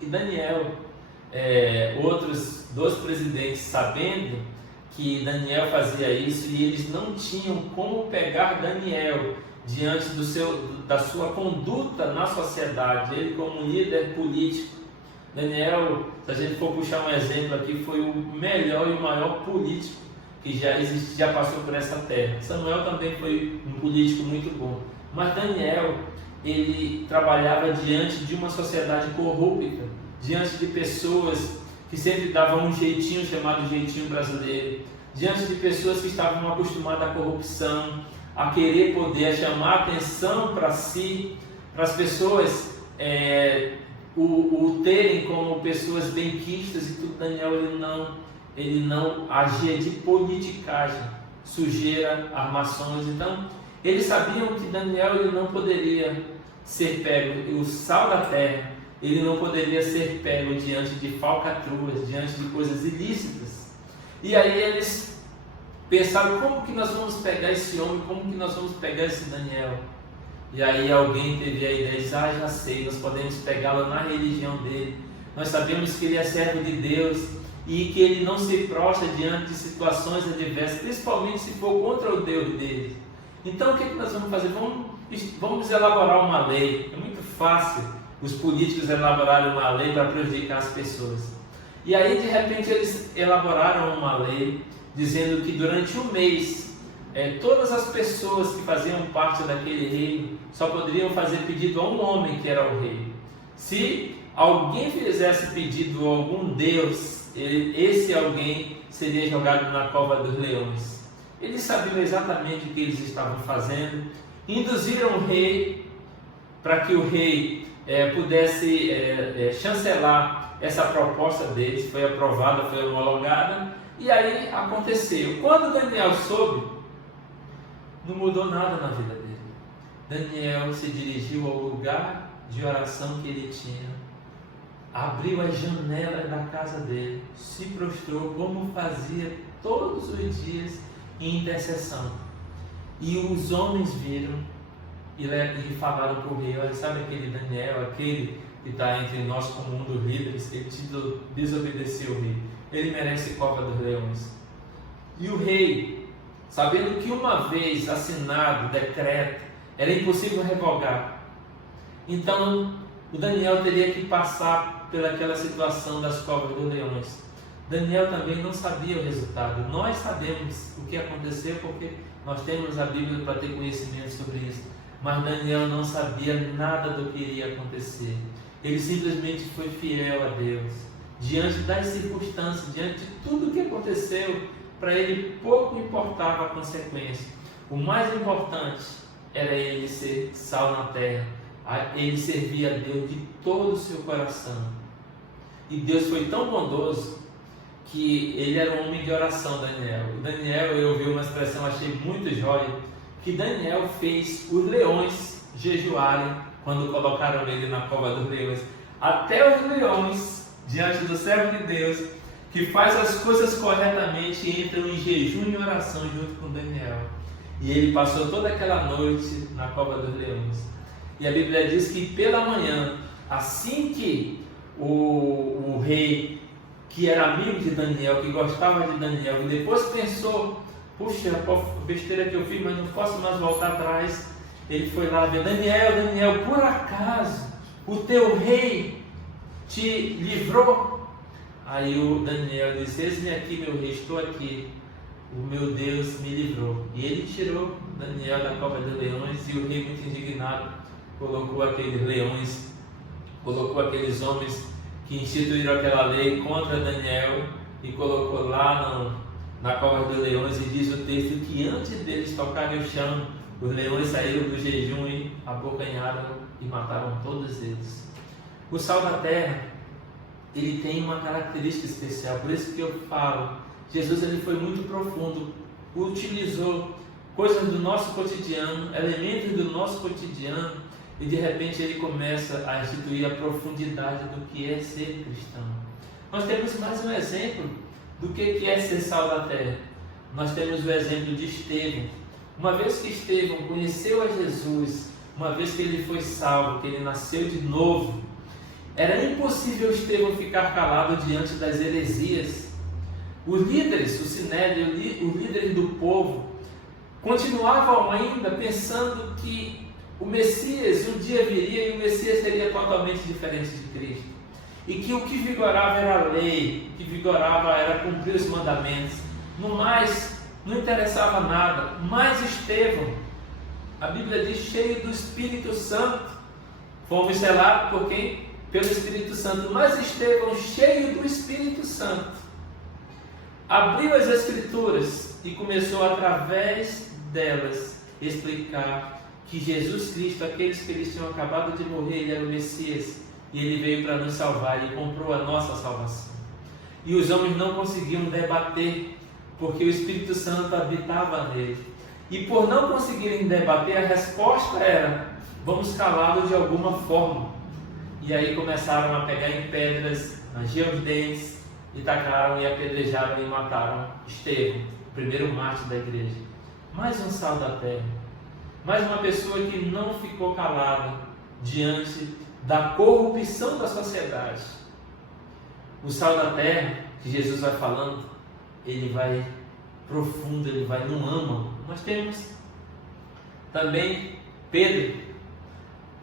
E Daniel, outros 2 presidentes, sabendo que Daniel fazia isso, e eles não tinham como pegar Daniel diante da sua conduta na sociedade, ele como líder político. Daniel, se a gente for puxar um exemplo aqui, foi o melhor e o maior político que já passou por essa terra. Samuel também foi um político muito bom, mas Daniel, ele trabalhava diante de uma sociedade corrupta, diante de pessoas que sempre davam um jeitinho chamado jeitinho brasileiro, diante de pessoas que estavam acostumadas à corrupção, a querer poder, a chamar a atenção para si, para as pessoas o terem como pessoas benquistas e tudo. Daniel ele não agia de politicagem, sujeira, armações. Então eles sabiam que Daniel ele não poderia ser pego, o sal da terra, ele não poderia ser pego diante de falcatruas, diante de coisas ilícitas. E aí eles pensaram, como que nós vamos pegar esse homem, como que nós vamos pegar esse Daniel? E aí alguém teve a ideia de já sei, nós podemos pegá-lo na religião dele. Nós sabemos que ele é servo de Deus e que ele não se prostra diante de situações adversas, principalmente se for contra o Deus dele. Então o que nós vamos fazer? Vamos elaborar uma lei. É muito fácil os políticos elaborarem uma lei para prejudicar as pessoas. E aí de repente eles elaboraram uma lei dizendo que durante um mês todas as pessoas que faziam parte daquele reino só poderiam fazer pedido a um homem que era o rei. Se alguém fizesse pedido a algum deus, esse alguém seria jogado na cova dos leões. Eles sabiam exatamente o que eles estavam fazendo, induziram o rei para que o rei pudesse chancelar essa proposta deles, foi aprovada, foi homologada, e aí aconteceu. Quando Daniel soube, não mudou nada na vida dele. Daniel se dirigiu ao lugar de oração que ele tinha, abriu as janelas da casa dele, se prostrou como fazia todos os dias em intercessão. E os homens viram e falaram para o rei: olha, sabe aquele Daniel, aquele que está entre nós como um dos líderes, ele desobedeceu o rei, ele merece cova dos leões. E o rei, sabendo que uma vez assinado o decreto, era impossível revogar, então o Daniel teria que passar pelaquela situação das covas dos leões. Daniel também não sabia o resultado. Nós sabemos o que aconteceu porque nós temos a Bíblia para ter conhecimento sobre isso. Mas Daniel não sabia nada do que iria acontecer. Ele simplesmente foi fiel a Deus. Diante das circunstâncias, diante de tudo o que aconteceu, para ele pouco importava a consequência. O mais importante era ele ser sal na terra. Ele servia a Deus de todo o seu coração. E Deus foi tão bondoso que ele era um homem de oração, Daniel. Daniel, eu ouvi uma expressão, achei muito jóia, que Daniel fez os leões jejuarem quando colocaram ele na cova dos leões. Até os leões, diante do servo de Deus, que faz as coisas corretamente, entram em jejum e oração junto com Daniel. E ele passou toda aquela noite na cova dos leões. E a Bíblia diz que pela manhã, assim que o rei, que era amigo de Daniel, que gostava de Daniel, e depois pensou: puxa, besteira que eu fiz, mas não posso mais voltar atrás. Ele foi lá ver: Daniel, por acaso o teu rei te livrou? Aí o Daniel disse: eis-me aqui, meu rei, estou aqui, o meu Deus me livrou. E ele tirou Daniel da cova dos leões, e o rei, muito indignado, colocou aqueles leões, colocou aqueles homens que instituíram aquela lei contra Daniel e colocou lá na cova dos leões. E diz o texto que antes deles tocarem o chão, os leões saíram do jejum e abocanharam e mataram todos eles. O sal da terra, ele tem uma característica especial, por isso que eu falo, Jesus ele foi muito profundo, utilizou coisas do nosso cotidiano, elementos do nosso cotidiano, e de repente ele começa a instituir a profundidade do que é ser cristão. Nós temos mais um exemplo do que é ser sal da terra. Nós temos o exemplo de Estevão. Uma vez que Estevão conheceu a Jesus, uma vez que ele foi salvo, que ele nasceu de novo, era impossível Estevão ficar calado diante das heresias. Os líderes, o Sinédrio, os líderes do povo, continuavam ainda pensando que o Messias um dia viria e o Messias seria totalmente diferente de Cristo. E que o que vigorava era a lei, o que vigorava era cumprir os mandamentos. No mais, não interessava nada. Mas Estevão, a Bíblia diz, cheio do Espírito Santo. Fomos selados por quem? Pelo Espírito Santo. Mas Estevão, cheio do Espírito Santo, abriu as Escrituras e começou através delas explicar que Jesus Cristo, aqueles que eles tinham acabado de morrer, ele era o Messias, e ele veio para nos salvar, ele comprou a nossa salvação. E os homens não conseguiam debater, porque o Espírito Santo habitava nele. E por não conseguirem debater, a resposta era: vamos calá-lo de alguma forma. E aí começaram a pegar em pedras, rangiam os dentes, e tacaram e apedrejaram e mataram Estevão, o primeiro mártir da igreja. Mais um sal da terra. Mais uma pessoa que não ficou calada diante da corrupção da sociedade. O sal da terra, que Jesus vai falando, ele vai profundo, ele vai no âmago. Nós temos também Pedro,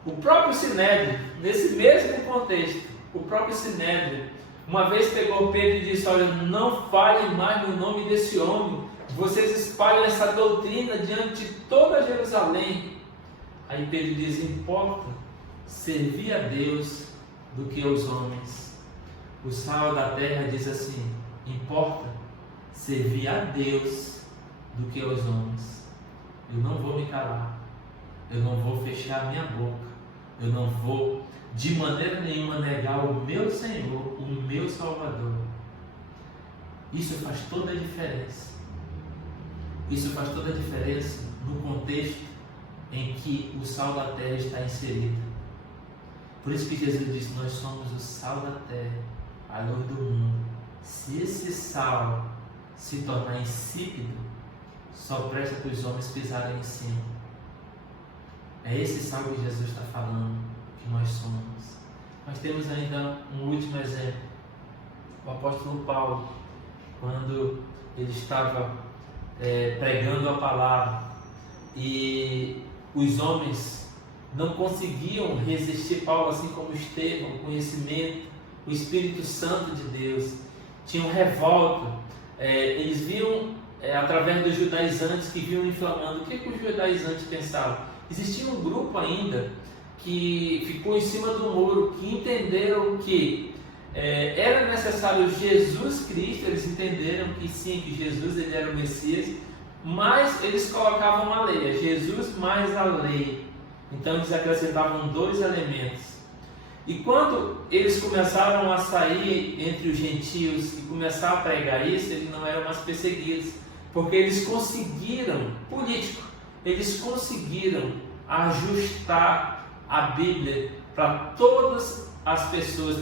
o próprio Sinédrio, nesse mesmo contexto, o próprio Sinédrio, uma vez pegou Pedro e disse: olha, não falem mais no nome desse homem, vocês espalham essa doutrina diante de toda Jerusalém. Aí Pedro diz: importa servir a Deus do que aos homens. O sal da terra diz assim: importa servir a Deus do que aos homens. Eu não vou me calar, eu não vou fechar a minha boca, eu não vou de maneira nenhuma negar o meu Senhor, o meu Salvador. Isso faz toda a diferença. Isso faz toda a diferença no contexto em que o sal da terra está inserido. Por isso que Jesus disse: nós somos o sal da terra, a luz do mundo. Se esse sal se tornar insípido, só presta para os homens pisarem em cima. É esse sal que Jesus está falando que nós somos. Nós temos ainda um último exemplo. O apóstolo Paulo, quando ele estava pregando a palavra e os homens não conseguiam resistir Paulo, assim como Estevão, o conhecimento, o Espírito Santo de Deus, tinham revolta. Eles viam, através dos judaizantes que vinham inflamando. O que os judaizantes pensavam? Existia um grupo ainda que ficou em cima do muro, que entenderam que era necessário Jesus Cristo. Eles entenderam que sim, que Jesus ele era o Messias, mas eles colocavam a lei, Jesus mais a lei. Então eles acrescentavam 2 elementos. E quando eles começaram a sair entre os gentios e começar a pregar isso, eles não eram mais perseguidos, porque eles conseguiram, eles conseguiram ajustar a Bíblia para todas as pessoas,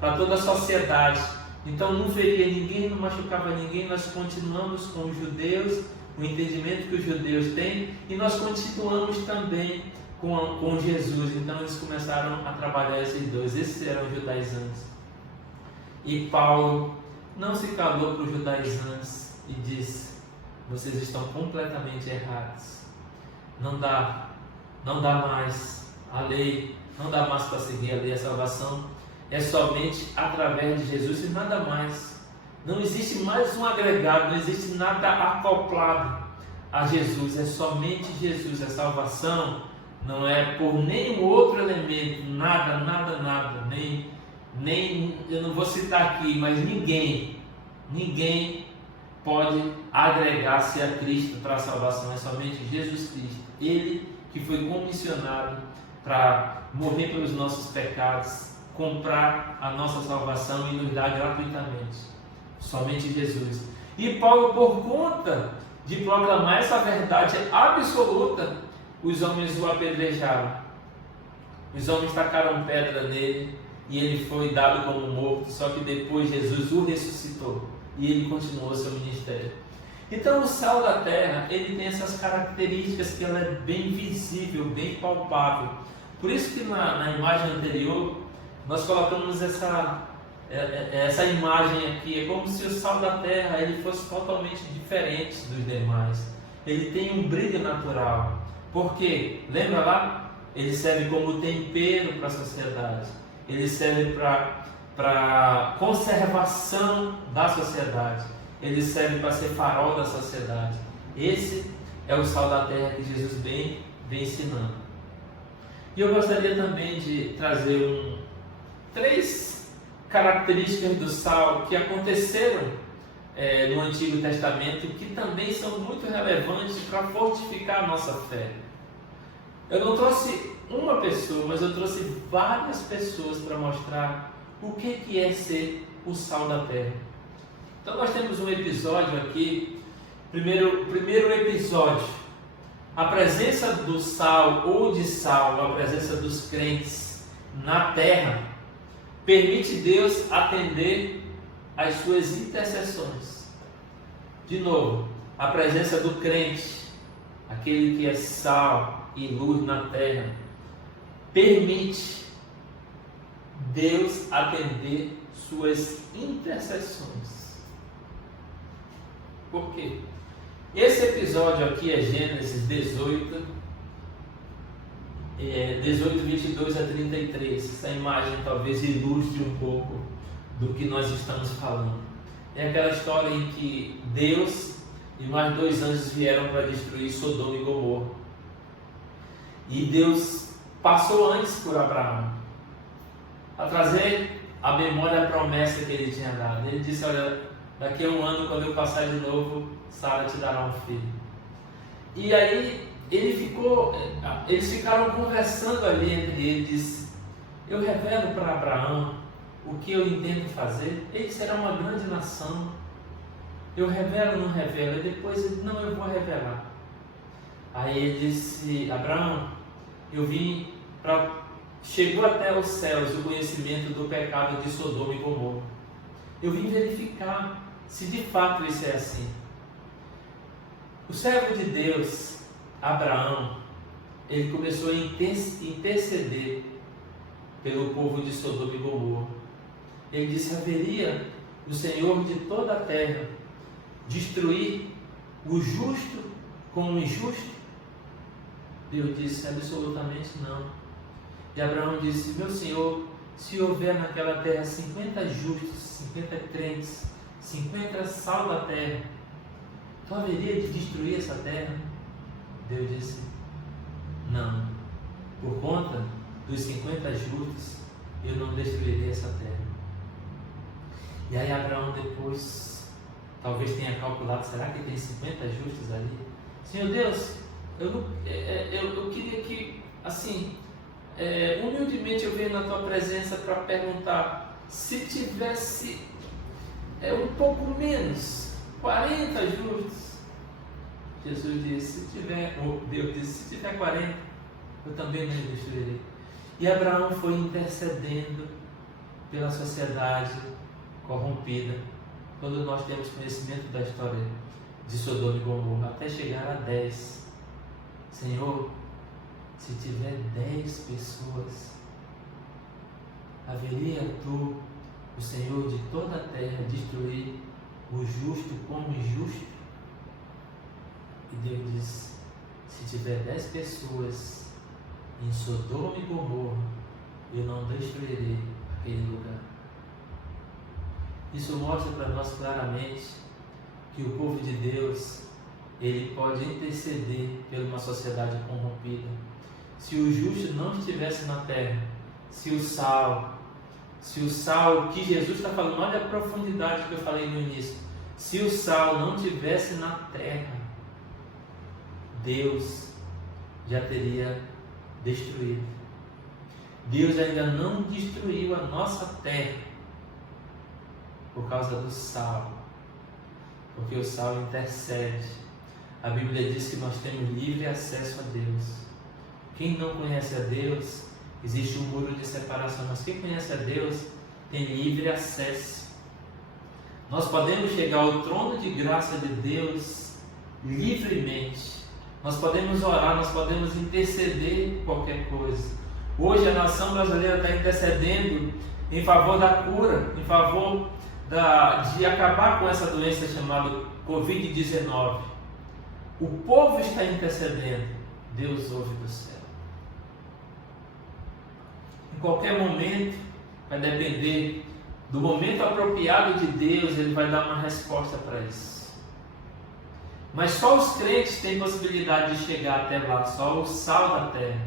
para toda a sociedade. Então não feria ninguém, não machucava ninguém. Nós continuamos com os judeus, o entendimento que os judeus têm, e nós continuamos também com Jesus. Então eles começaram a trabalhar esses 2. Esses eram os judaizantes. E Paulo não se calou para os judaizantes e disse: vocês estão completamente errados. Não dá mais a lei, não dá mais para seguir a lei. A salvação é somente através de Jesus e nada mais. Não existe mais um agregado, não existe nada acoplado a Jesus. É somente Jesus. A salvação não é por nenhum outro elemento, nada. Nem eu não vou citar aqui, mas ninguém pode agregar-se a Cristo para a salvação. É somente Jesus Cristo. Ele que foi comissionado para morrer pelos nossos pecados, comprar a nossa salvação e nos dar gratuitamente. Somente Jesus. E Paulo, por conta de proclamar essa verdade absoluta, os homens o apedrejaram. Os homens tacaram pedra nele e ele foi dado como morto. Só que depois Jesus o ressuscitou e ele continuou seu ministério. Então o sal da terra, ele tem essas características, que ela é bem visível, bem palpável. Por isso que na imagem anterior nós colocamos essa imagem aqui. É como se o sal da terra ele fosse totalmente diferente dos demais. Ele tem um brilho natural. Porque, lembra lá? Ele serve como tempero para a sociedade. Ele serve para conservação da sociedade. Ele serve para ser farol da sociedade. Esse é o sal da terra que Jesus vem ensinando. E eu gostaria também de trazer 3 características do sal que aconteceram no Antigo Testamento, que também são muito relevantes para fortificar a nossa fé. Eu não trouxe uma pessoa, mas eu trouxe várias pessoas para mostrar o que é ser o sal da terra. Então nós temos um episódio aqui, primeiro episódio, a presença do sal ou de sal, a presença dos crentes na terra, permite Deus atender às suas intercessões. De novo, a presença do crente, aquele que é sal e luz na terra, permite Deus atender suas intercessões. Por quê? Esse episódio aqui é Gênesis 18, 22 a 33. Essa imagem talvez ilustre um pouco do que nós estamos falando. É aquela história em que Deus e mais 2 anjos vieram para destruir Sodoma e Gomorra. E Deus passou antes por Abraão a trazer à memória a promessa que ele tinha dado. Ele disse: olha, daqui a 1 ano, quando eu passar de novo, Sara te dará um filho. E aí eles ficaram conversando ali entre eles. Eu revelo para Abraão o que eu intento fazer, ele será uma grande nação. Eu revelo ou não revelo? E depois ele, não, eu vou revelar. Aí ele disse, Abraão, chegou até os céus o conhecimento do pecado de Sodoma e Gomorra. Eu vim verificar se de fato isso é assim. O servo de Deus, Abraão, ele começou a interceder pelo povo de Sodoma e Gomorra. Ele disse, haveria o Senhor de toda a terra destruir o justo com o injusto? Deus disse, absolutamente não. E Abraão disse, meu Senhor, se houver naquela terra 50 justos, 50 crentes, 50 sal da terra, tu haveria de destruir essa terra? Deus disse, não, por conta dos 50 justos, eu não destruirei essa terra. E aí Abraão depois, talvez tenha calculado, será que tem 50 justos ali? Senhor Deus, eu queria que, assim, humildemente eu venho na tua presença para perguntar, se tivesse um pouco menos, 40 justos, Jesus disse, Deus disse, se tiver 40, eu também não destruirei. E Abraão foi intercedendo pela sociedade corrompida, quando nós temos conhecimento da história de Sodoma e Gomorra, até chegar a 10. Senhor, se tiver 10 pessoas, haveria tu, o Senhor de toda a terra, destruir o justo como o injusto? E Deus diz, se tiver 10 pessoas em Sodoma e Gomorra, eu não destruirei aquele lugar. Isso mostra para nós claramente que o povo de Deus, ele pode interceder por uma sociedade corrompida. Se o justo não estivesse na terra, se o sal que Jesus está falando, olha a profundidade que eu falei no início, se o sal não estivesse na terra, Deus já teria destruído. Deus ainda não destruiu a nossa terra por causa do sal, porque o sal intercede. A Bíblia diz que nós temos livre acesso a Deus. Quem não conhece a Deus, existe um muro de separação, mas quem conhece a Deus tem livre acesso. Nós podemos chegar ao trono de graça de Deus livremente. Nós podemos orar, nós podemos interceder qualquer coisa. Hoje a nação brasileira está intercedendo em favor da cura, em favor de acabar com essa doença chamada Covid-19. O povo está intercedendo, Deus ouve do céu. Em qualquer momento, vai depender do momento apropriado de Deus, Ele vai dar uma resposta para isso. Mas só os crentes têm possibilidade de chegar até lá, só o sal da terra.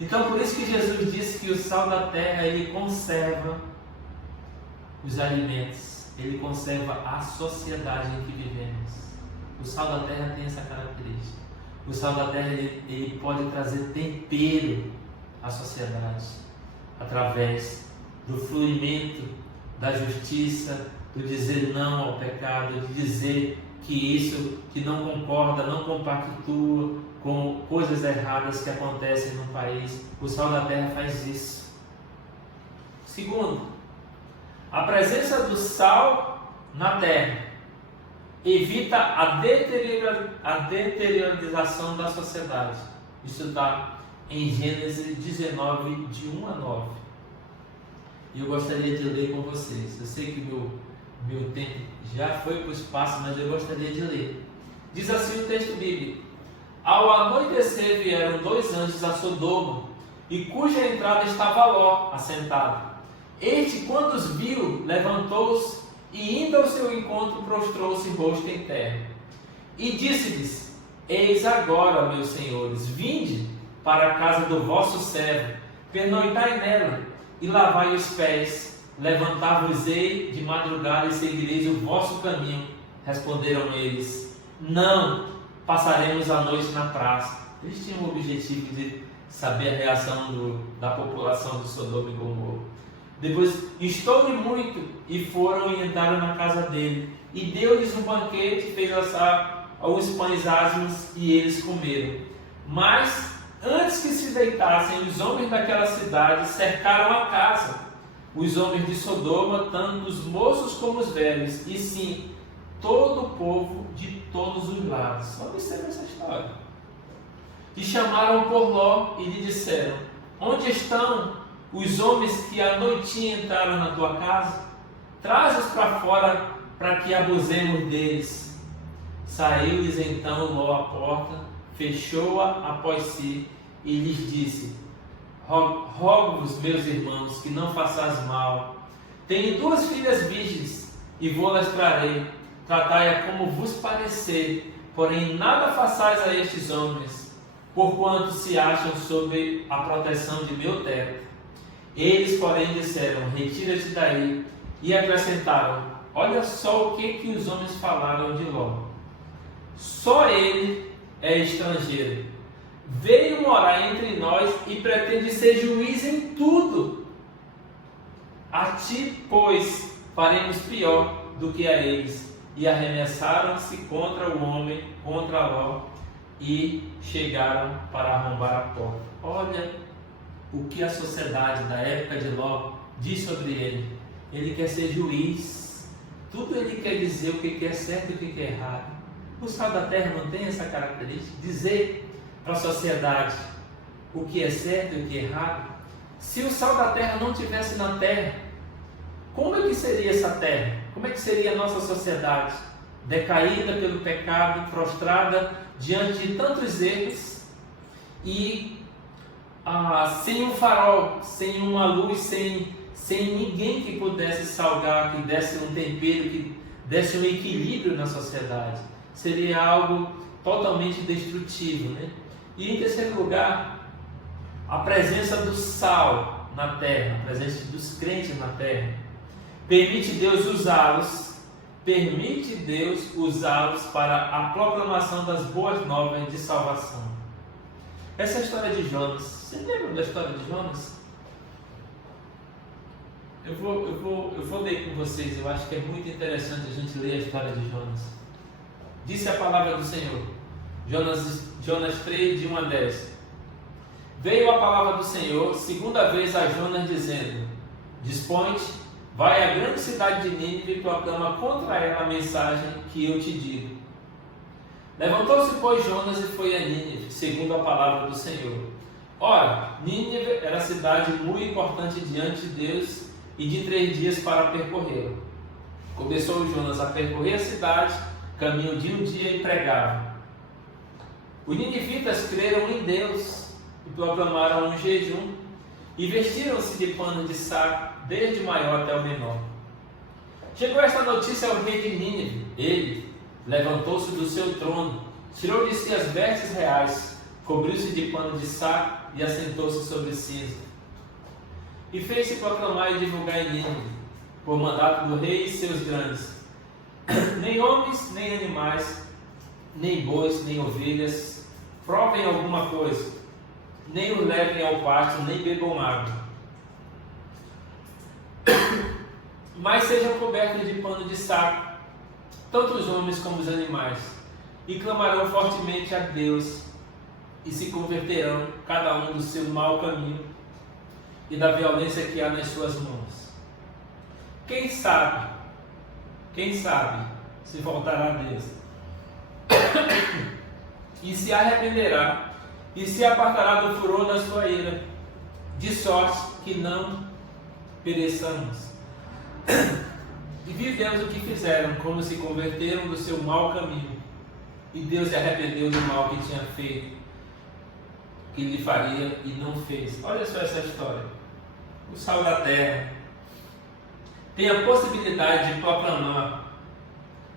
Então por isso que Jesus disse que o sal da terra, ele conserva os alimentos, ele conserva a sociedade em que vivemos. O sal da terra tem essa característica. O sal da terra ele pode trazer tempero à sociedade, através do fluimento da justiça, do dizer não ao pecado, de dizer que isso que não concorda, não compactua com coisas erradas que acontecem no país. O sal da terra faz isso. Segundo, a presença do sal na terra evita a deteriorização da sociedade. Isso está em Gênesis 19, de 1 a 9. E eu gostaria de ler com vocês. Eu sei que meu tempo já foi para o espaço, mas eu gostaria de ler. Diz assim o texto bíblico: ao anoitecer vieram 2 anjos a Sodoma, e cuja entrada estava Ló assentado. Este, quando os viu, levantou-se e, indo ao seu encontro, prostrou-se rosto em terra. E disse-lhes: eis agora, meus senhores, vinde para a casa do vosso servo, pernoitai nela e lavai os pés. Levantar-vos-ei de madrugada e seguireis o vosso caminho. Responderam eles: não, passaremos a noite na praça. Eles tinham o objetivo de saber a reação da população de Sodoma e Gomorra. Depois instou-lhe muito e foram e entraram na casa dele. E deu-lhes um banquete, fez assar alguns pães asmos e eles comeram. Mas antes que se deitassem, os homens daquela cidade cercaram a casa. Os homens de Sodoma, tanto os moços como os velhos, e sim, todo o povo de todos os lados. Observe essa história. E chamaram por Ló e lhe disseram: onde estão os homens que à noitinha entraram na tua casa? Traz-os para fora, para que abusemos deles. Saiu-lhes então Ló à porta, fechou-a após si e lhes disse: rogo-vos, meus irmãos, que não façais mal. Tenho 2 filhas virgens e vou-las trarei. Tratai-a como vos parecer, porém nada façais a estes homens, porquanto se acham sob a proteção de meu teto. Eles, porém, disseram: retira-te daí. E acrescentaram: olha só o que os homens falaram de Ló. Só ele é estrangeiro. Veio morar entre nós e pretende ser juiz em tudo. A ti, pois, faremos pior do que a eles. E arremessaram-se contra o homem, contra Ló, e chegaram para arrombar a porta. Olha o que a sociedade da época de Ló diz sobre ele. Ele quer ser juiz. Tudo ele quer dizer o que é certo e o que é errado. O sal da terra não tem essa característica? Dizer para a sociedade o que é certo e o que é errado. Se o sal da terra não estivesse na terra, como é que seria essa terra? Como é que seria a nossa sociedade? Decaída pelo pecado, prostrada diante de tantos erros e sem um farol, sem uma luz, sem ninguém que pudesse salgar, que desse um tempero, que desse um equilíbrio na sociedade. Seria algo totalmente destrutivo, né? E em terceiro lugar, a presença do sal na terra, a presença dos crentes na terra, permite Deus usá-los para a proclamação das boas novas de salvação. Essa é a história de Jonas. Vocês lembram da história de Jonas? Eu vou ler com vocês. Eu acho que é muito interessante a gente ler a história de Jonas. Disse a palavra do Senhor. Jonas 3, de 1 a 10. Veio a palavra do Senhor segunda vez a Jonas, dizendo: dispõe-te, vai à grande cidade de Nínive e proclama contra ela a mensagem que eu te digo. Levantou-se, pois, Jonas e foi a Nínive, segundo a palavra do Senhor. Ora, Nínive era cidade muito importante diante de Deus e de 3 dias para percorrê-la. Começou Jonas a percorrer a cidade, caminho de um dia e pregava. Os ninivitas creram em Deus e proclamaram um jejum e vestiram-se de panos de saco, desde o maior até o menor. Chegou esta notícia ao rei de Nínive. Ele levantou-se do seu trono, tirou de si as vestes reais, cobriu-se de pano de saco e assentou-se sobre cinza. E fez-se proclamar e divulgar em Nínive, por mandato do rei e seus grandes: nem homens, nem animais, nem bois, nem ovelhas, provem alguma coisa, nem os levem ao pátio, nem bebam água, mas sejam cobertos de pano de saco, tanto os homens como os animais, e clamarão fortemente a Deus, e se converterão, cada um do seu mau caminho e da violência que há nas suas mãos. Quem sabe se voltará a Deus e se arrependerá e se apartará do furor da sua ira, de sorte que não pereçamos. E vivemos o que fizeram, como se converteram do seu mau caminho, e Deus se arrependeu do mal que tinha feito, que lhe faria e não fez. Olha só essa história. O sal da terra tem a possibilidade de proclamar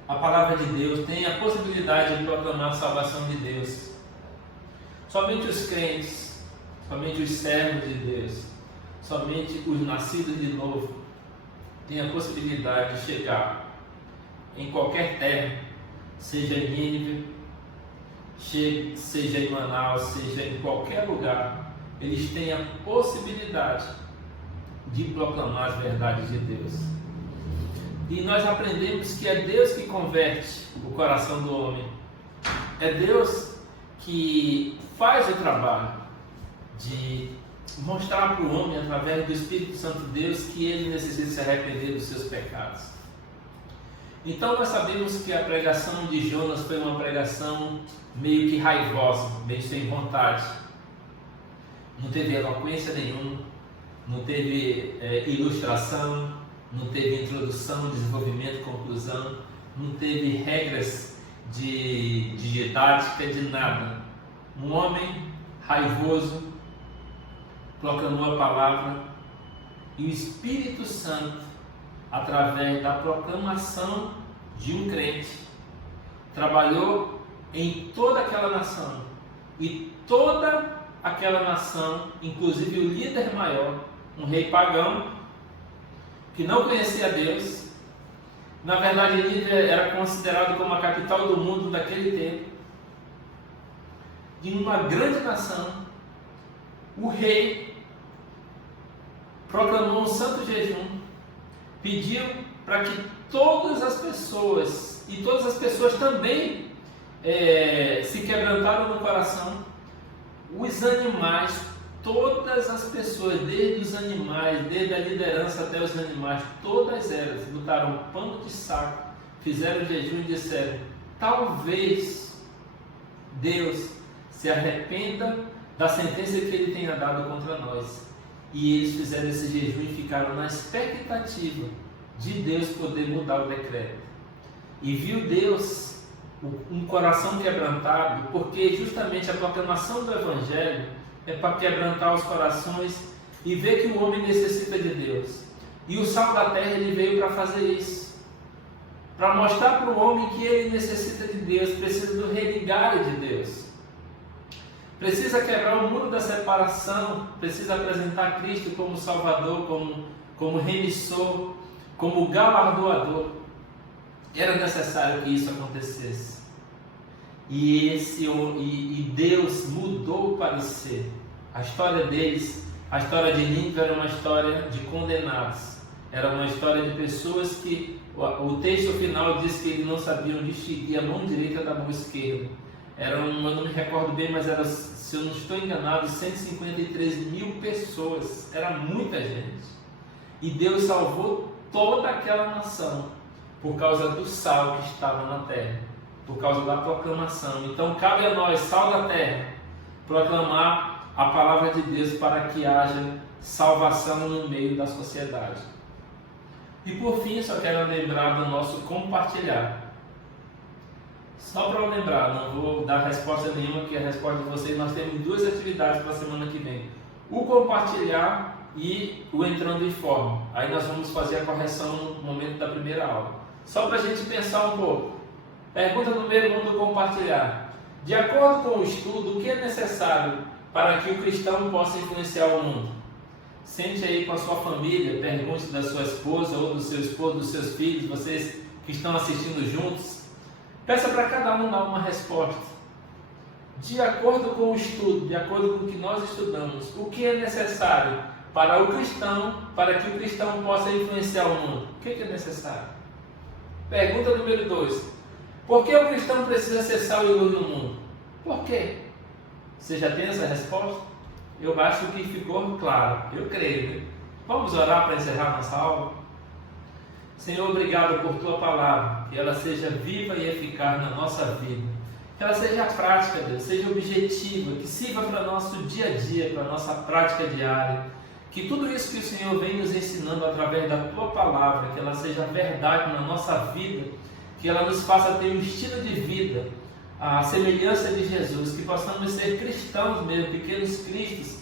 a palavra de Deus, tem a possibilidade de proclamar a salvação de Deus. Somente os crentes, somente os servos de Deus, somente os nascidos de novo têm a possibilidade de chegar em qualquer terra, seja em Nínive, seja em Manaus, seja em qualquer lugar, eles têm a possibilidade de proclamar as verdades de Deus. E nós aprendemos que é Deus que converte o coração do homem. É Deus que faz o trabalho de mostrar para o homem, através do Espírito Santo de Deus, que ele necessita se arrepender dos seus pecados. Então nós sabemos que a pregação de Jonas foi uma pregação meio que raivosa, meio sem vontade. Não teve eloquência nenhuma, não teve ilustração, não teve introdução, desenvolvimento, conclusão, não teve regras de didática, de nada. Um homem raivoso proclamou a palavra e o Espírito Santo, através da proclamação de um crente, trabalhou em toda aquela nação. E toda aquela nação, inclusive o líder maior, um rei pagão, que não conhecia Deus, na verdade Nínive era considerado como a capital do mundo daquele tempo, de uma grande nação, o rei proclamou um santo jejum, pediu para que todas as pessoas, e todas as pessoas também se quebrantaram no coração, os animais, todas as pessoas, desde os animais, desde a liderança até os animais, todas elas botaram pano de saco, fizeram jejum e disseram: talvez Deus se arrependa da sentença que Ele tenha dado contra nós. E eles fizeram esse jejum e ficaram na expectativa de Deus poder mudar o decreto. E viu Deus um coração quebrantado, porque justamente a proclamação do Evangelho é para quebrantar os corações e ver que o homem necessita de Deus. E o sal da terra ele veio para fazer isso, para mostrar para o homem que ele necessita de Deus, precisa do religar de Deus, precisa quebrar o muro da separação, precisa apresentar Cristo como Salvador, como remissor, como galardoador. Era necessário que isso acontecesse. E Deus mudou o parecer. A história deles, a história de Nínive era uma história de condenados. Era uma história de pessoas que o texto final diz que eles não sabiam distinguir a mão direita da mão esquerda. Eu não me recordo bem, mas era, se eu não estou enganado, 153 mil pessoas. Era muita gente. E Deus salvou toda aquela nação por causa do sal que estava na terra, por causa da proclamação. Então cabe a nós, sal da terra, proclamar a palavra de Deus para que haja salvação no meio da sociedade. E por fim, só quero lembrar do nosso compartilhar. Só para lembrar, não vou dar resposta nenhuma, que a resposta de vocês, nós temos 2 atividades para a semana que vem: o compartilhar e o entrando em forma. Aí nós vamos fazer a correção no momento da primeira aula. Só para a gente pensar um pouco. Pergunta número 1 do compartilhar: de acordo com o estudo, o que é necessário para que o cristão possa influenciar o mundo? Sente aí com a sua família, pergunte da sua esposa ou do seu esposo, dos seus filhos, vocês que estão assistindo juntos. Peça para cada um dar uma resposta. De acordo com o estudo, de acordo com o que nós estudamos, o que é necessário para o cristão, para que o cristão possa influenciar o mundo? O que é necessário? Pergunta número 2. Por que o cristão precisa ser sal e luz no mundo? Por quê? Você já tem essa resposta? Eu acho que ficou claro, eu creio, né? Vamos orar para encerrar nossa aula? Senhor, obrigado por Tua palavra, que ela seja viva e eficaz na nossa vida, que ela seja prática, Deus, seja objetiva, que sirva para o nosso dia a dia, para a nossa prática diária, que tudo isso que o Senhor vem nos ensinando através da Tua palavra, que ela seja verdade na nossa vida, que ela nos faça ter um estilo de vida, a semelhança de Jesus, que possamos ser cristãos mesmo, pequenos cristos.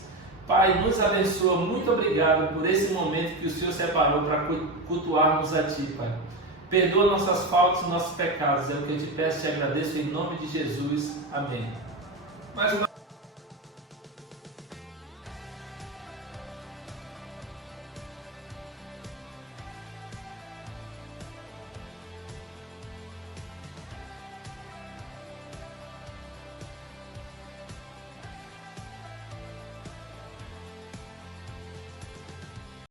Pai, nos abençoa, muito obrigado por esse momento que o Senhor separou para cultuarmos a Ti, Pai. Perdoa nossas faltas e nossos pecados, é o que eu te peço e te agradeço em nome de Jesus. Amém. Mais uma